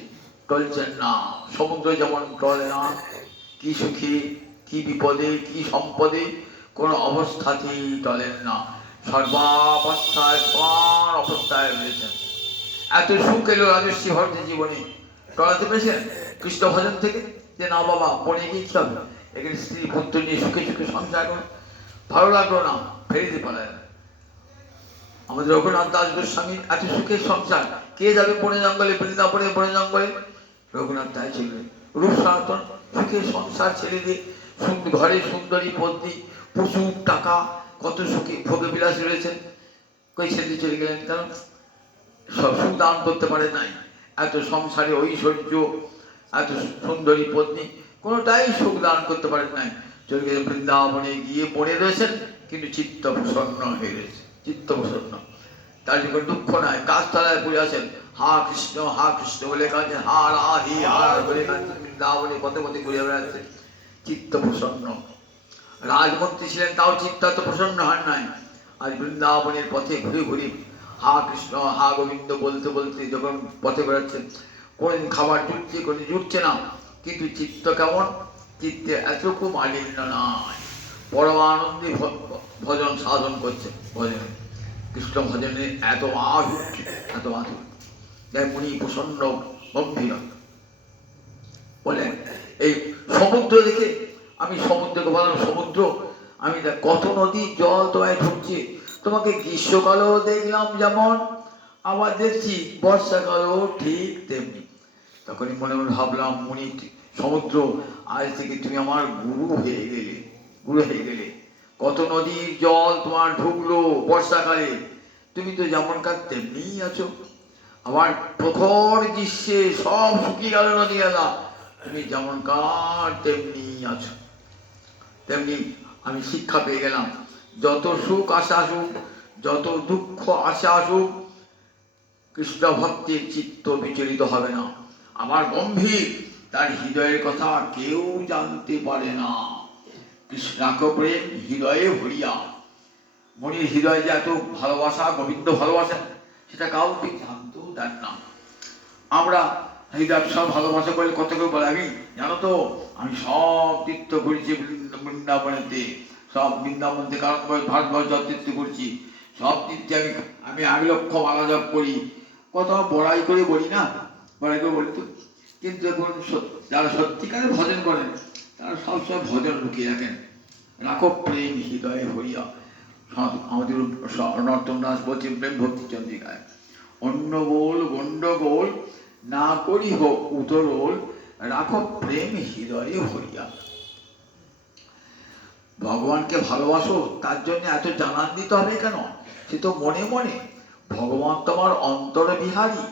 টলছেন না, সমুদ্র যেমন টলে না, কি সুখে কি বিপদে কি সম্পদে কোনো অবস্থাতেই টলেন না, সর্বাবস্থায় সমান অবস্থায় রয়েছেন। এত সুখ এলো রাজর্ষি ভরতের জীবনে, টলাতে পেরেছেন কৃষ্ণ ভজন থেকে, যে না বাবা পড়ে গিয়ে কি হবে, এখানে স্ত্রী পুত্র নিয়ে সুখে সুখে সংসার করো, ভালো লাগলো না ফেলে দিতে পারে। আমাদের রঘুনাথ দাস গোস্বামী এত সুখের সংসার, কে যাবে বনে জঙ্গলে, বৃন্দাবনে বনে জঙ্গলে, রঘুনাথ দাস ছিল রূপ সনাতন সুখের সংসার ছেড়ে দিয়ে ঘরে সুন্দরী পত্নী, প্রচুর টাকা, কত সুখী ভোগে বিলাস রয়েছেন, কই ছেড়ে চলে গেলেন, কারণ সব সুখ দান করতে পারে নাই। এত সংসারে ঐশ্বর্য, এত সুন্দরী পত্নী, কোনোটাই সুখ দান করতে পারেন নাই, চলে গেলেন বৃন্দাবনে, গিয়ে পড়ে রয়েছেন, কিন্তু চিত্ত প্রসন্ন হয়ে রয়েছে, চিত্ত প্রসন্ন। তার যখন দুঃখ নাই, গাছতলায় পড়ে আছেন, হা কৃষ্ণ বলে কাঁদছেন, হা রাধে বলে কাঁদছেন, বৃন্দাবনে পথে পথে ঘুরে বেড়াচ্ছে, চিত্ত প্রসন্ন। রাজমন্ত্রী ছিলেন, তাও চিত্ত তো প্রসন্ন হন নাই। আজ বৃন্দাবনের পথে ঘুরে ঘুরে হা কৃষ্ণ হা গোবিন্দ বলতে বলতে যখন পথে বেড়াচ্ছেন, কোনদিন খাবার জুটছে কোনদিন জুটছে না, কিন্তু চিত্ত কেমন, চিত্তে এতটুকু মালিন্য নাই, পরমানন্দে ভজন সাধন করছে, ভজনে কৃষ্ণ ভজনে এত মাধুর, এত মাধুর। দেখ উনি প্রসন্ন গম্ভীর বলেন। এই সমুদ্র দেখে আমি সমুদ্রকে বললাম, সমুদ্র আমি দেখ কত নদী জল তোমায় ঢুকছে, তোমাকে গ্রীষ্মকালেও দেখলাম যেমন, আবার দেখছি বর্ষাকালেও ঠিক তেমনি। তখনই মনে মনে ভাবলাম, মুনি সমুদ্র আজ থেকে তুমি আমার গুরু হয়ে গেলে, গুরু হয়ে গেলে। কত নদীর জল তোমার ঢুকলো বর্ষাকালে, তুমি তো যেমনকার তেমনি আছো। আবার প্রখর গ্রীষ্মে সব শুকিয়ে গেল নদী এলা, তুমি যেমনকার তেমনি আছো। তেমনি আমি শিক্ষা পেয়ে গেলাম, যত সুখ আসে আসুক, যত দুঃখ আসে আসুক, কৃষ্ণ ভক্তির চিত্ত বিচলিত হবে না। আমার গম্ভীর, তার হৃদয়ের কথা কেউ জানতে পারে না। কৃষ্ণাক প্রেম হৃদয়ে ভরিয়া, মনির হৃদয়ে যে এত ভালোবাসা, গোবিন্দ ভালোবাসেন, সেটা কাউকে জানতেও দেন না। আমরা এই ব্যবসা ভালোবাসা করে কত কেউ বলে, আমি জানো তো আমি সব তীর্থ ঘুরছি বৃন্দাবনেতে, সব বৃন্দাবন থেকে আরম্ভ করে ভারতবর্ষ তীর্থ করছি, সব তীর্থে আমি 1,00,000 মালা জপ করি। কত বড়াই করে বলি না, বড়াই করে বলি তো। কিন্তু দেখুন, যারা সত্যিকারে ভজন করেন তারা সবসময় ভজন লুকিয়ে রাখেন। রাখো প্রেম হৃদয়ে ভরিয়া। আমাদের নর্তন দাস বলছেন প্রেম ভক্তি চন্দ্রিকায়, অন্য গোল গন্ডগোল না করি হোক উতরোল, রাখো প্রেম হৃদয়ে ভরিয়া। ভগবানকে ভালোবাসো, তার জন্য এত জানান দিতে হবে কেন? সে তো মনে মনে। ভগবান তোমার অন্তরে বিহারী,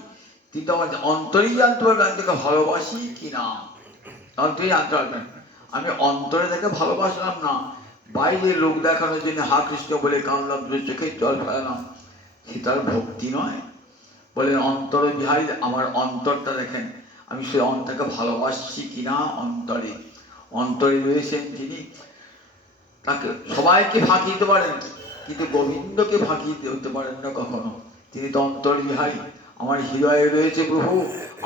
তিনি তো আমার অন্তরেই জানতে পারবেন আমি তাকে ভালোবাসি কিনা। অন্তরেই জানতে পারবেন। আমি অন্তরে তাকে ভালোবাসলাম না, বাইরে লোক দেখানোর জন্য হা কৃষ্ণ বলে কাঁদলাম, চোখে জল ফেলালাম, সে তার ভক্তি নয়। বলেন অন্তরে বিহারী, আমার অন্তরটা দেখেন, আমি সে অন্তরকে ভালোবাসছি কিনা। অন্তরে অন্তরে রয়েছেন যিনি, তাকে সবাইকে ফাঁকি দিতে পারেন, কিন্তু গোবিন্দকে ফাঁকি দিতে পারেন না কখনো। তিনি তো অন্তর বিহারী। আমার হৃদয়ে রয়েছে প্রভু,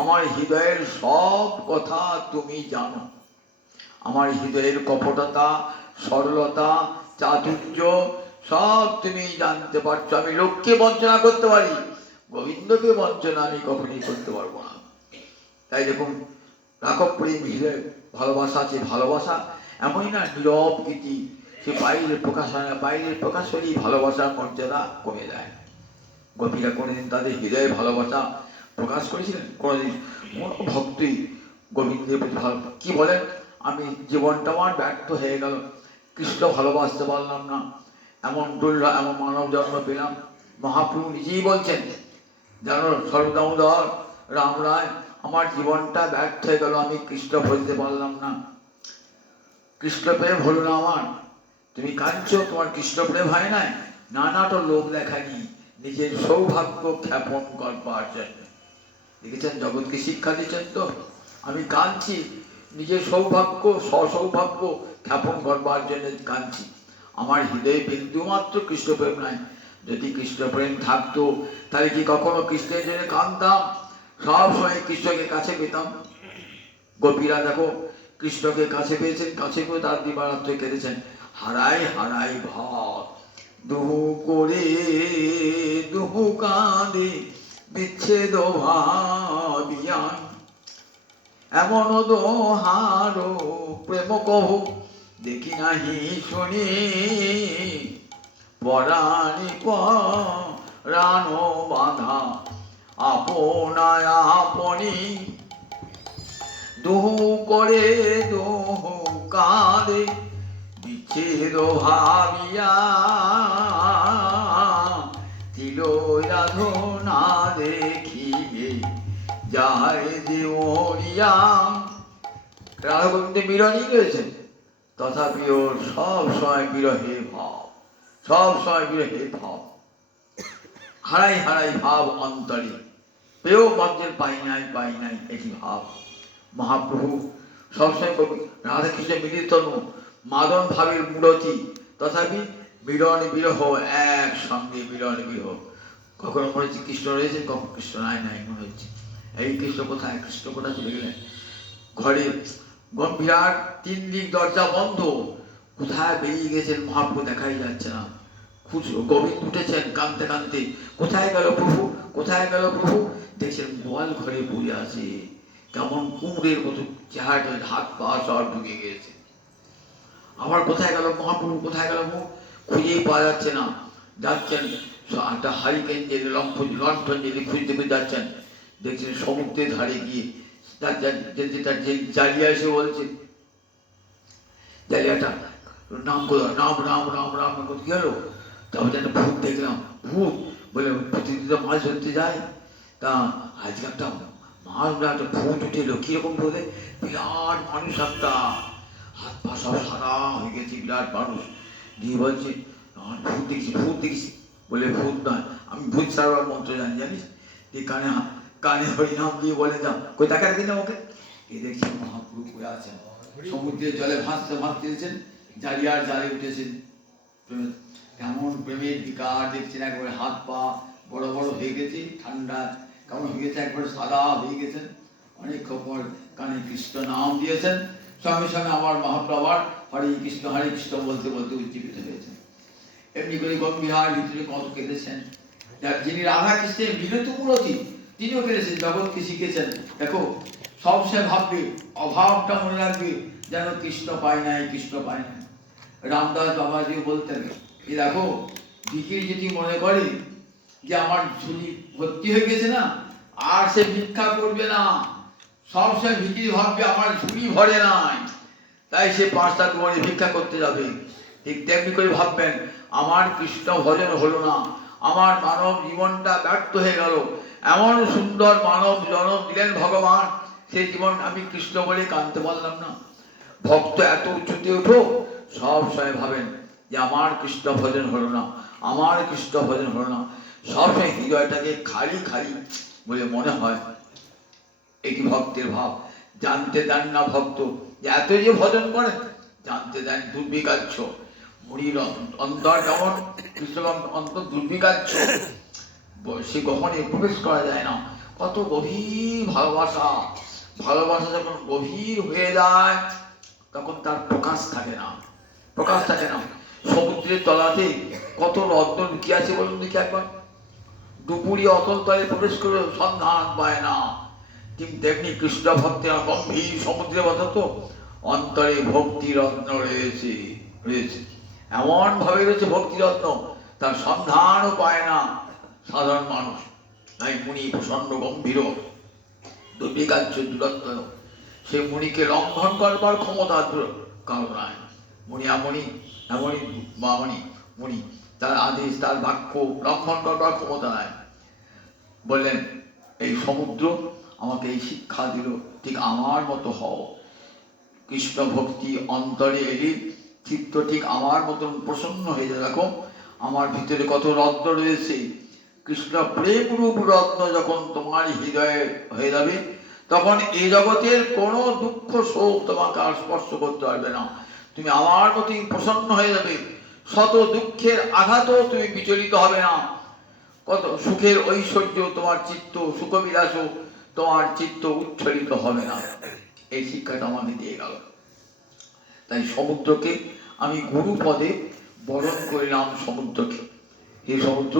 আমার হৃদয়ের সব কথা তুমি জানো। আমার হৃদয়ের কপটতা, সরলতা, চাতুর্য সব তুমি জানতে পারছো। আমি লোককে বঞ্চনা করতে পারি, গোবিন্দকে বঞ্চনা আমি কখনই করতে পারবো না। তাই দেখুন, রাখব প্রেম হৃদয়ে ভালোবাসা আছে। ভালোবাসা এমনই না নীরব গীতি, সে বাইরের প্রকাশ হয় না, বাইরের প্রকাশ হলেই ভালোবাসার মর্যাদা কমে যায়। গোপীরা কোনোদিন তাদের হৃদয়ে ভালোবাসা প্রকাশ করেছিলেন? কোনোদিন কোনো ভক্তই গোবিন্দের প্রতি ভালো কি বলেন, আমি জীবনটা আমার ব্যর্থ হয়ে গেল, কৃষ্ণ ভালোবাসতে পারলাম না, এমন দুর্লভ এমন মানব জন্ম পেলাম। মহাপ্রভু নিজেই বলছেন, জানো সর্বদামোদর রাম রায়, আমার জীবনটা ব্যর্থ হয়ে গেল, আমি কৃষ্ণ ভজতে পারলাম না, কৃষ্ণ প্রেম হলো না আমার। তুমি কাঁদছো, তোমার কৃষ্ণ প্রেম হয় নাই? না তো লোক দেখানি, নিজের সৌভাগ্য খ্যাপন করবার জন্য। দেখেছেন, জগৎকে শিক্ষা দিচ্ছেন তো। আমি কাঁদছি নিজের সৌভাগ্য সৌভাগ্য খ্যাপন করবার জন্য কাঁদছি। আমার হৃদয়ে বিন্দুমাত্র কৃষ্ণপ্রেম নাই। যদি কৃষ্ণপ্রেম থাকতো তাহলে কি কখনো কৃষ্ণের জন্য কাঁদতাম? সব সময় কৃষ্ণকে কাছে পেতাম। গোপীরা দেখো কৃষ্ণকে কাছে পেয়েছেন, কাছে পেয়ে তার দিবারাত্রে কেঁদেছেন, হারাই হারাই ভাব দুহু করে দুহু কাঁদে বিচ্ছেদ ভাবিয়ান, এমন দোহার প্রেম কহু দেখি নাহি শুনি, পরাণী পরাণ বাঁধা আপনায় আপনি, দুহু করে দুহু কাঁদে বিচ্ছেদ ভাবিয়া, তিলোরাধনা দেখিবে যায় দেওরিয়া। রাধা গোবিন্দে মিলনই রয়েছেন, তথাপিও সব সময় বিরহে ভাব, সব সময় বিরহে ভাব, হারাই হারাই ভাব অন্তরে, পেয়েও ভাবছেন পাই নাই একই ভাব। মহাপ্রভু সবসময় রাধাকৃষ্ণ মিলিত মাদন ভাবের মূরতি, তথাপি মিলন বিরহ একসঙ্গে, মিলন বিরহ। কখনো মনে হচ্ছে কৃষ্ণ রয়েছে, কখন কৃষ্ণ নাই মনে হচ্ছে, এই কৃষ্ণ কোথায়, কৃষ্ণ কোথায় চলে গেলেন। ঘরে গম্ভীরার 3 দিক দরজা বন্ধ, কোথায় বেরিয়ে গেছেন মহাপ্রভু দেখাই যাচ্ছে না। গোবিন্দ উঠেছেন কাঁদতে কাঁদতে, কোথায় গেল প্রভু, কোথায় গেল প্রভু। দেখছেন গোয়াল ঘরে পড়ে আছে, কেমন কুমড়ের মতো চেহারাটা, হাত পা সব ঢুকে গিয়েছে। আবার কোথায় গেল মহাপ্রভু, কোথায় গেল মুখ খুঁজেই পাওয়া যাচ্ছে না। যাচ্ছেন একটা হারিকেন জেলে লণ্ঠন জেলে খুঁজতে খুঁজতে যাচ্ছেন, দেখছেন সমুদ্রের ধারে গিয়ে তার জালিয়া এসে বলছে, জালিয়াটা নাম করো, রাম রাম রাম রাম কি হলো? তারপর যেন ভূত দেখলাম, ভূত বলে প্রতিদিন তো মাছ ধরতে যায়, তা আজকে একটা মাছ একটা ভূত উঠে এলো, কিরকম বলে, বিরাট মানুষ একটা, হাত পা সব সাদা হয়ে গেছে, বিরাট মানুষ। দিয়ে বলছে আমার ভূত দেখছি, ভূত দেখছি। বলে ভূত নয়, আমি ভূত ছাড়াবার মন্ত্র জানি, জানিস? দিয়ে কানে হরিনাম দিয়ে বলে যাও, কই টাকা দিন ওকে। এ দেখছি মহাপ্রভু পড়ে আছেন, সমুদ্রের জলে ভাসতে ভাসতেছেন, জালিয়ার জালে উঠেছেন। কেমন প্রেমের বিকার দেখছেন, একবারে হাত পা বড় বড় হয়ে গেছে, ঠান্ডা কেমন হয়ে গেছে, একবারে সাদা হয়ে গেছেন। অনেক পর কানে কৃষ্ণ নাম দিয়েছেন, সঙ্গে সঙ্গে আমার মহাপ্রভু আবার হরে কৃষ্ণ বলতে বলতে উজ্জীবিত হয়েছে। এমনি করে গম্ভীর ভিতরে কত কেঁদেছেন। যিনি রাধা কৃষ্ণের বিরত মূরতি, তিনিও কেঁদেছেন, জগৎকে শিখেছেন। দেখো সবসময় ভাববে, অভাবটা মনে রাখবে, যেন কৃষ্ণ পায় নাই, কৃষ্ণ পায় নাই। রামদাস বাবাজি বলতেন, এ দেখো ভিখিরি যদি মনে করে যে আমার ঝুলি ভর্তি হয়ে গেছে না, আর সে ভিক্ষা করবে না। সবসময় ভিখিরি ভাববে আমার ঝুলি ভরে নাই, তাই সে 5টা দুয়ারে ভিক্ষা করতে যাবে। ঠিক তেমনি করে ভাববেন, আমার কৃষ্ণ ভজন হলো না, আমার মানব জীবনটা ব্যর্থ হয়ে গেল। এমন সুন্দর মানব জন্ম দিলেন ভগবান, সেই জীবন আমি কৃষ্ণ বলে কাঁদতে পারলাম না। ভক্ত এত উঁচুতে উঠো, সব সময় ভাবেন যে আমার কৃষ্ণ ভজন হলো না, আমার কৃষ্ণ ভজন হলো না। সবসময় হৃদয়টাকে খালি খালি বলে মনে হয়। এটি ভক্তের ভাব। জানতে দেন না ভক্ত যে এত যে ভজন করেন, জানতে দেন দুর্বিকাচ্ছ। মুড়ির অন্তর যেমন কৃষ্ণ অন্তর দুর্বিকাচ্ছ, সে গহনে প্রবেশ করা যায় না। কত গভীর ভালোবাসা, ভালোবাসা যখন গভীর হয়ে যায় তখন তার প্রকাশ থাকে না, প্রকাশ থাকে না। সমুদ্রের তলাতে কত রত্ন লুকিয়ে আছে বলুন দেখি একবার। ডুবুরি অতল তলে প্রবেশ করে সন্ধান পায় না, কিন্তু তেমনি কৃষ্ণ ভক্তেরা গম্ভীর সমুদ্রে বসত, অন্তরে ভক্তি রত্ন রয়েছে, রয়েছে এমন ভাবে রয়েছে ভক্তি রত্ন, তার সন্ধানও পায় না সাধারণ মানুষ। তাই মুনি প্রসন্ন গম্ভীর দুর্বিকাচ্য দূরত্ব, সে মুনিকে লঙ্ঘন করবার ক্ষমতা কারণ নাই। মুনি এমনই মুনি, তার আদেশ তার বাক্য লঙ্ঘন করবার ক্ষমতা নাই। বললেন এই সমুদ্র আমাকে এই শিক্ষা দিল, ঠিক আমার মতো হও। কৃষ্ণ ভক্তি অন্তরে এলে চিত্ত ঠিক আমার মতন প্রসন্ন হয়ে যায়। দেখো আমার ভিতরে কত রত্ন রয়েছে। কৃষ্ণ প্রেম রূপ রত্ন যখন তোমার হৃদয়ে হয়ে যাবে, তখন এই জগতের কোনো দুঃখ শোক তোমাকে আর স্পর্শ করতে পারবে না। তুমি আমার মতই প্রসন্ন হয়ে যাবে, শত দুঃখের আঘাতও তুমি বিচলিত হবে না। কত সুখের ঐশ্বর্য তোমার চিত্ত, সুখবিলাসও তোমার চিত্ত উচ্ছ্বলিত হবে না। এই শিক্ষাটা আমাকে দিয়ে গেল। তাই সমুদ্রকে আমি গুরু পদে বরণ করলাম। সমুদ্রকে, হে সমুদ্র,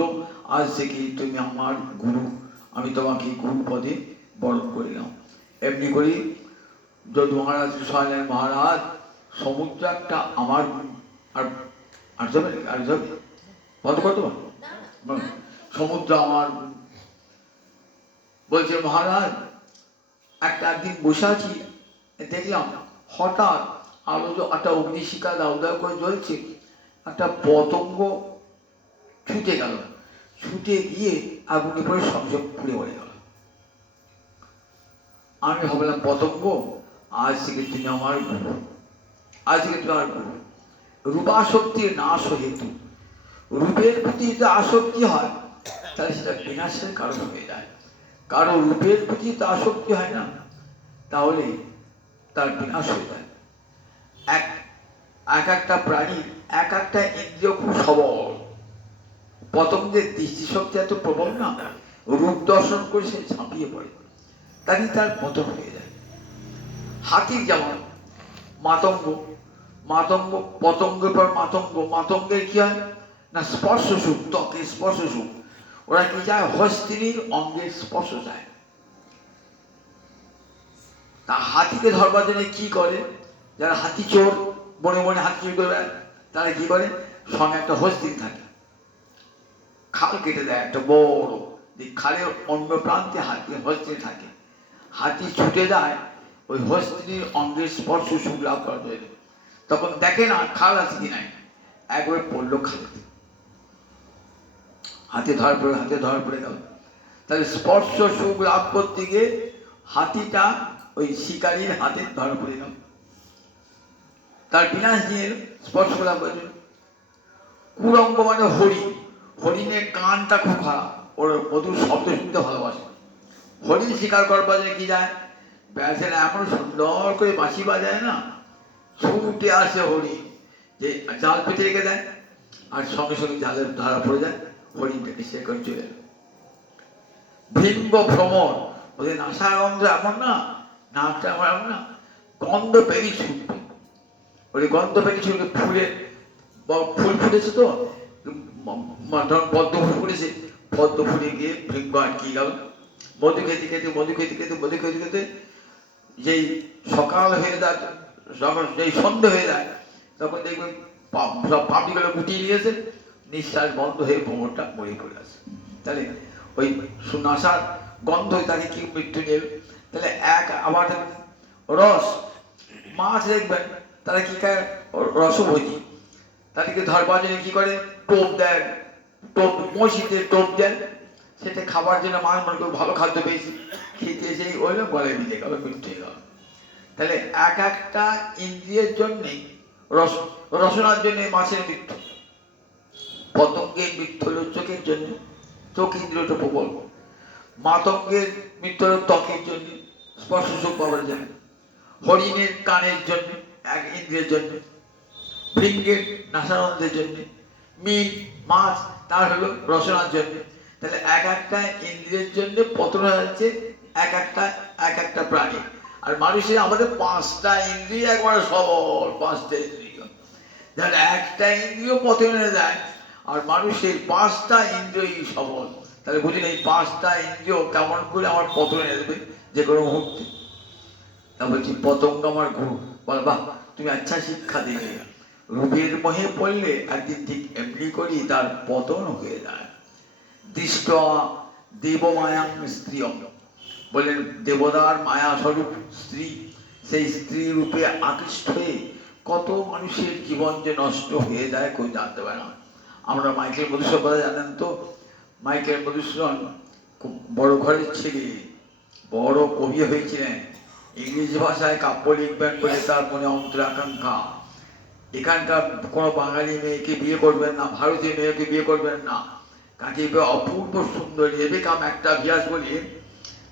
আজ থেকে তুমি আমার গুরু, আমি তোমাকে গুরু পদে বরণ করলাম। এমনি করি যদু মহারাজ সালেন, মহারাজ সমুদ্র একটা আমার আর আর যাবে আর যাবে বন্ধ করতে সমুদ্র আমার। বলছে মহারাজ একদিন বসে আছি, দেখলাম হঠাৎ আলো একটা অগ্নিশিখা দাউ দাউ করে জ্বলছে, একটা পতঙ্গ ছুটে গেল, ছুটে গিয়ে আগুনে পড়ে সংযোগ পুড়ে মরে গেল। আমি ভাবলাম পতঙ্গ আজ থেকে তুমি আমার গুরু, আজ থেকে তুমি আমার গুরু। রূপাসক্তির নাশ হেতু, রূপের প্রতি যদি আসক্তি হয় তাহলে সেটা বিনাশের কারণ হয়ে যায়। কারো রূপের প্রতি তো আসক্তি হয় না, তাহলে তার বিনাশ হয়ে যায়। এক একটা প্রাণীর এক একটা ইন্দ্রিয় খুব সবল। পতঙ্গের দৃষ্টিশক্তি এত প্রবল না, রূপ দর্শন করে সে ঝাঁপিয়ে পড়ে, তাই তার পতন হয়ে যায়। হাতির যেমন মাতঙ্গ, মাতঙ্গ পতঙ্গের পর মাতঙ্গ, মাতঙ্গের কি হয় না স্পর্শ সুখ, ত্বকের স্পর্শ সুখ। ওরা কি চায়, হস্তিনীর অঙ্গের স্পর্শ চায়। তা হাতিকে ধরবার জন্য কি করে, যারা হাতি চোর, বনে বনে হাতি চোর করে তারা কি করে, সঙ্গে একটা হস্তিন থাকে, খাল কেটে দেয় একটা বড়, খালের অন্য প্রান্তে হাতি হস্তিনী থাকে। হাতি ছুটে যায় ওই হস্তিনীর অঙ্গের স্পর্শ সুখ লাভ করা তৈরি, তখন দেখে না খাল আছে কি নাই, একবার পড়লো খালেতে, হাতে ধরা পড়ে গেল। তাহলে স্পর্শ সুখ লাভ করতে গিয়ে হাতিটা ওই শিকারীর হাতে ধরা পড়ে গেল। তার বিনাশ নিয়ে এলো, স্পর্শ লাভ করেছিল। কুরঙ্গ মানে হরিণ। হরিণের কানটা খুব খারাপ, ওর মধুর শব্দ শুনতে ভালোবাসে। হরিণ শিকার করার বাজে কি যায়, ব্যাসের এমন সুন্দর করে বাঁশি বাজায় না, ছুটে আসে হরিণ, যে জাল পেতে রেখে দেয়, আর সঙ্গে সঙ্গে জালের ধারা পড়ে যায়, হরিণটাকে সে করে চলে এলো। ভৃঙ্গ ভ্রমর, ওদের নাসা গন্ধ এমন না, নাকটা আমার এমন না, গন্ধ পেরিয়ে ছুটবে। ওই গন্ধ পেরিয়ে ছুটবে, ফুলের ফুল ফুটেছে তো, পদ্ম ফুল ফুটেছে, পদ্ম ফুলে গিয়ে ভৃঙ্গ আটকে গেল। মধু খেতে খেতে মধু খেতে খেতে মধু খেতে খেতে যেই সকাল হয়ে যায়, যখন যেই সন্ধ্যে হয়ে যায়, তখন দেখবেন সব পাপড়িগুলো গুটিয়ে নিয়েছে, নিঃশ্বাস বন্ধ হয়ে ভ্রমরটা মরে পড়ে আছে। তাহলে ওই নাসার গন্ধ তাকে কি মৃত্যু নেবে। তাহলে এক আবার রস, মাছ দেখবেন তারা কি খায়, রসভোজী, তাদেরকে ধরবার জন্য কি করে, টোপ দেয়, টোপ মসজিদে টোপ দেন, সেটা খাবার জন্য মাছ মনে করে ভালো খাদ্য পেয়েছি, খেতে এসে ওই গলায় দিতে গেল, মৃত্যু হয়ে গেল। তাহলে এক একটা ইন্দ্রিয়ের জন্যে, রসনার জন্য মাছের মৃত্যু, পতঙ্গের মৃত্যু হলো চোখের জন্য, চোখ ইন্দ্রিয়টা প্রবল, মাতঙ্গের মৃত্যু হলো ত্বকের জন্য, স্পর্শ সুখ পাওয়ার জন্য, হরিণের কানের জন্য, এক ইন্দ্রিয়ের জন্য, ভৃঙ্গের নাসানন্দের জন্য, মিল মাছ তার হলো রসনার জন্য। তাহলে এক একটা ইন্দ্রিয়ের জন্য পতন হয়ে যাচ্ছে এক একটা প্রাণী। আর মানুষের আমাদের পাঁচটা ইন্দ্রিয় একবারে সবল, পাঁচটা ইন্দ্রিয়, যাহলে একটা ইন্দ্রিয় পতনে যায়, আর মানুষের পাঁচটা ইন্দ্রিয়ই সবল। তাহলে বুঝলেন এই পাঁচটা ইন্দ্রিয় কেমন করে আমার পতনে দেবে যে কোনো মুহূর্তে। তা বলছি পতঙ্গ আমার গুরু, বল বাহ তুমি আচ্ছা শিক্ষা দিলে, রূপের মোহে পড়লে একদিন ঠিক এমনি করি তার পতন হয়ে যায়। দৃষ্ট দেবমায়াং স্ত্রীয়ং, বললেন দেবতার মায়া স্বরূপ স্ত্রী, সেই স্ত্রী রূপে আকৃষ্ট হয়ে কত মানুষের জীবন যে নষ্ট হয়ে যায় কেউ জানতে পারে না। আমরা মাইকেল মধুসূদন কথা জানেন তো, মাইকেল মধুসূদন খুব বড় ঘরের ছেলে, বড় কবি হয়েছিলেন, ইংরেজি ভাষায় কাব্য লিখবেন বলে তার মনে অন্তর আকাঙ্ক্ষা। এখানকার কোনো বাঙালি মেয়েকে বিয়ে করবেন না, ভারতীয় মেয়েকে বিয়ে করবেন না, কাকে অপূর্ব সুন্দর রেবেকা ম্যাকটাভিয়াস বলে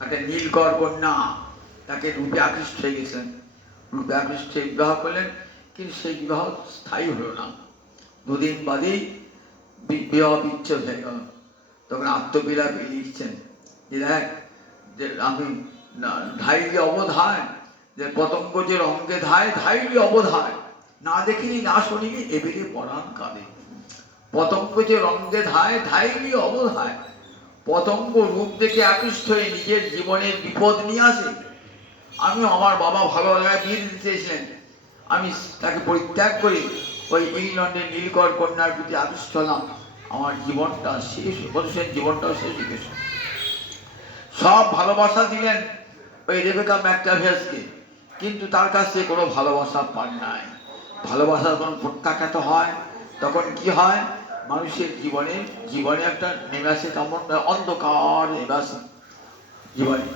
একটা নীলকর কন্যা, তাকে রূপে আকৃষ্ট হয়ে গেছেন, রূপে আকৃষ্ট হয়ে বিবাহ করলেন, কিন্তু সেই বিবাহ স্থায়ী হলো না, দুদিন বাদেই বিবাহ বিচ্ছেদ হয়ে গেল। তখন আত্মবিলাপে লিখছেন যে দেখ, যে আমি ধাইলি অবধায়, যে পতঙ্গ যে রঙ্গে ধায় ধাইলি অবধায়, না দেখিনি না শুনিনি এবেরে পরাণ কাঁদে। পতঙ্গ যে রঙ্গে ধায় ধাইলি অবধায়, পতঙ্গ রূপ দেখে আকৃষ্ট হয়ে নিজের জীবনের বিপদ নিয়ে আসে। আমি আমার বাবা ভালো জায়গায় বিয়ে দিতে চেয়েছিলেন, আমি তাকে পরিত্যাগ করে ওই ইংল্যান্ডের নীলকর কন্যার প্রতি আকৃষ্ট হলাম, আমার জীবনটা শেষ, মানুষের জীবনটাও শেষ হয়ে গেছে। সব ভালোবাসা দিলেন ওই রেবেকা ম্যাকটাভিয়াসকে, কিন্তু তার কাছ থেকে কোনো ভালোবাসা পান নাই। ভালোবাসা যখন প্রত্যাখ্যাত হয় তখন কি হয়, মানুষের জীবনে একটা নেমে আসে, তেমন অন্ধকার নেমে আসে জীবনে।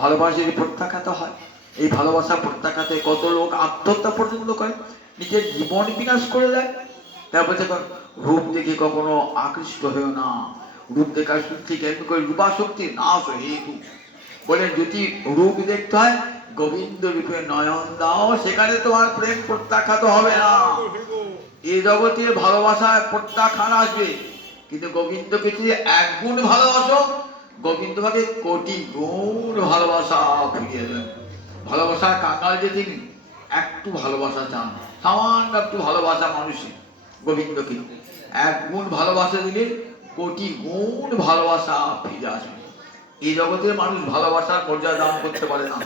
ভালোবাসা যদি প্রত্যাখ্যাত হয়, এই ভালোবাসা প্রত্যাখ্যাতে কত লোক আত্মহত্যা পর্যন্ত করে, নিজের জীবন বিনাশ করে দেয়। তারপর দেখুন, রূপ দেখে কখনো আকৃষ্ট হয়েও না, রূপ দেখার শক্তি কেমন করে, রূপাশক্তি নাশ হেতু বলে যদি রূপ দেখতে হয় গোবিন্দ রূপে নয়ন দাও, সেখানে তোমার প্রেম প্রত্যাখ্যাত হবে না। এই জগতে ভালোবাসায় প্রত্যাখ্যান আসবে, কিন্তু গোবিন্দকে যদি এক গুণ ভালোবাসো, গোবিন্দ ভাগে কোটি গুণ ভালোবাসা ফিরিয়ে দেবেন। ভালোবাসা কাঙ্গাল যে তিনি একটু ভালোবাসা চান, সামান্য একটু ভালোবাসা মানুষের, গোবিন্দকে এক গুণ ভালোবাসা দিলে কোটি গুণ ভালোবাসা ফিরে আসবে। এই জগতের মানুষ ভালোবাসার মর্যাদা দান করতে পারে না,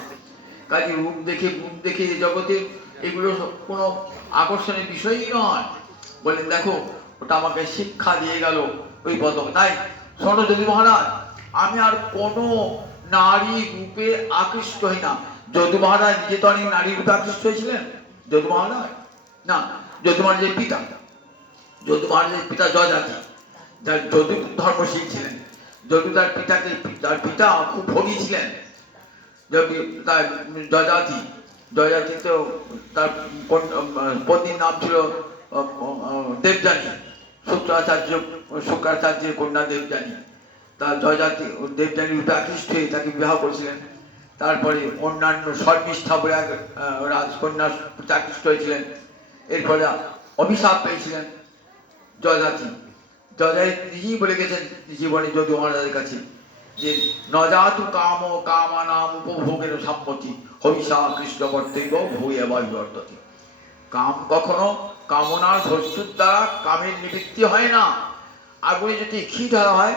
কাজে রূপ দেখে গুণ দেখে এই জগতে এগুলো কোনো আকর্ষণের বিষয়ই নয়। বলেন দেখো ওটা আমাকে শিক্ষা দিয়ে গেল ওই পদক। তাই শোনো যদু মহারাজ, আমি আর কোনো নারী রূপে আকৃষ্ট হই না। যদু মহারাজ নিজে তো অনেক নারী রূপে আকৃষ্ট হয়েছিলেন। যদু মহারাজ না, যদু মহারাজের পিতা, যদু মহারাজের পিতা জয়জাতি, যার যদু ধর্মশীল ছিলেন। যদু তার পিতাকে, তার পিতা খুব ভোগী ছিলেন, তার জয়জাতি, জয়জাতি তো তার পত্নীর নাম ছিল দেবযানী, শুক্রাচার্যের কন্যা দেবযানী। তার জয়জাতি দেবযানী রূপে আকৃষ্ট হয়ে তাকে বিবাহ করেছিলেন। তারপরে অন্যান্য শর্মিষ্ঠা বলে এক রাজকন্যা আকৃষ্ট হয়েছিলেন। এর ফলে অভিশাপ পেয়েছিলেন জয়জাতি। জয়জাতি নিজেই বলে গেছেন জীবনে যদু মহারাজের কাছে যে নজাতু কাম কামানাম উপভোগের সম্পত্তি হবিষা কৃষ্ণ কর্তব্য ভূয়ে বর্ততে। কাম কখনো কামনার ধস্তুর দ্বারা কামের নিবৃত্তি হয় না। আগুনে যদি ঘি ঢালা হয়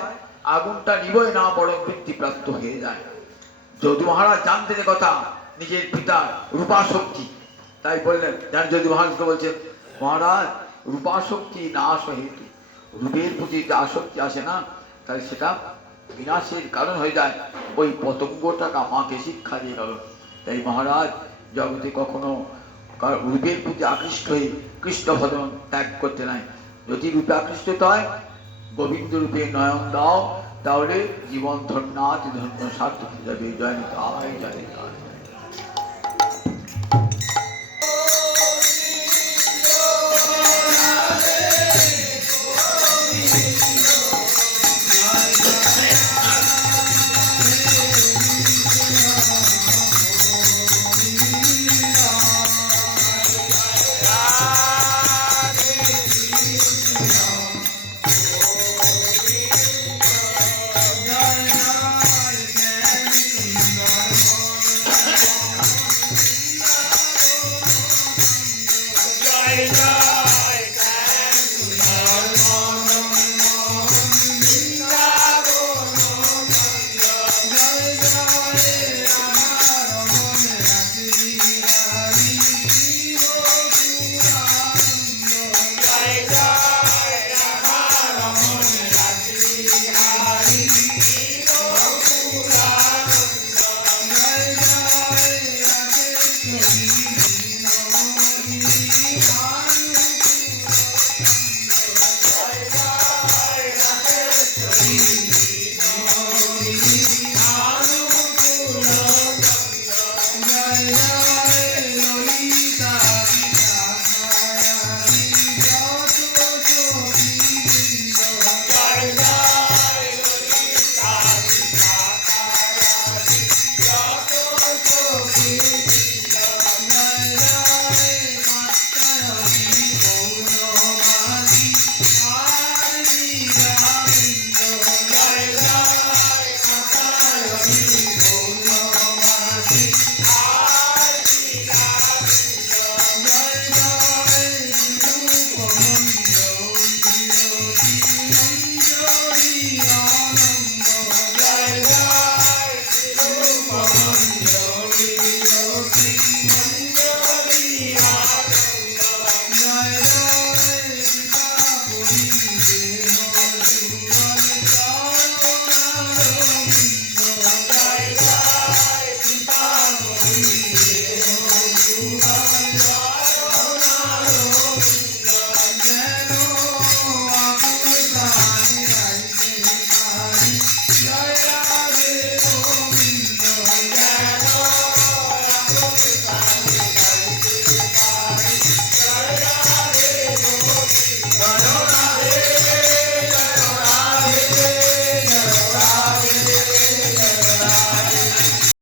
আগুনটা নিবয় না, বরং বৃত্তিপ্রাপ্ত হয়ে যায়। যদু মহারাজ জানতেন কথা নিজের পিতার রূপাশক্তি, তাই বললেন যদু মহারাজকে বলছেন, মহারাজ রূপাশক্তি নাশ হেতু, রূপের প্রতি যে আসক্তি আসে না তাই সেটা বিনাশের কারণ হয়ে যায়। ওই পতঙ্গটাকে আমাকে শিক্ষা দিয়ে গেল। তাই মহারাজ জগতে কখনো রূপের প্রতি আকৃষ্ট হয়ে কৃষ্ণ ভজন ত্যাগ করতে নাই। যদি রূপে আকৃষ্ট হয় গোবিন্দ রূপে নয়ন দাও, তাহলে জীবন ধন্যাতি ধন্য সার্থক হয়ে যাবে। জয় নিতাই জয় নিতাই।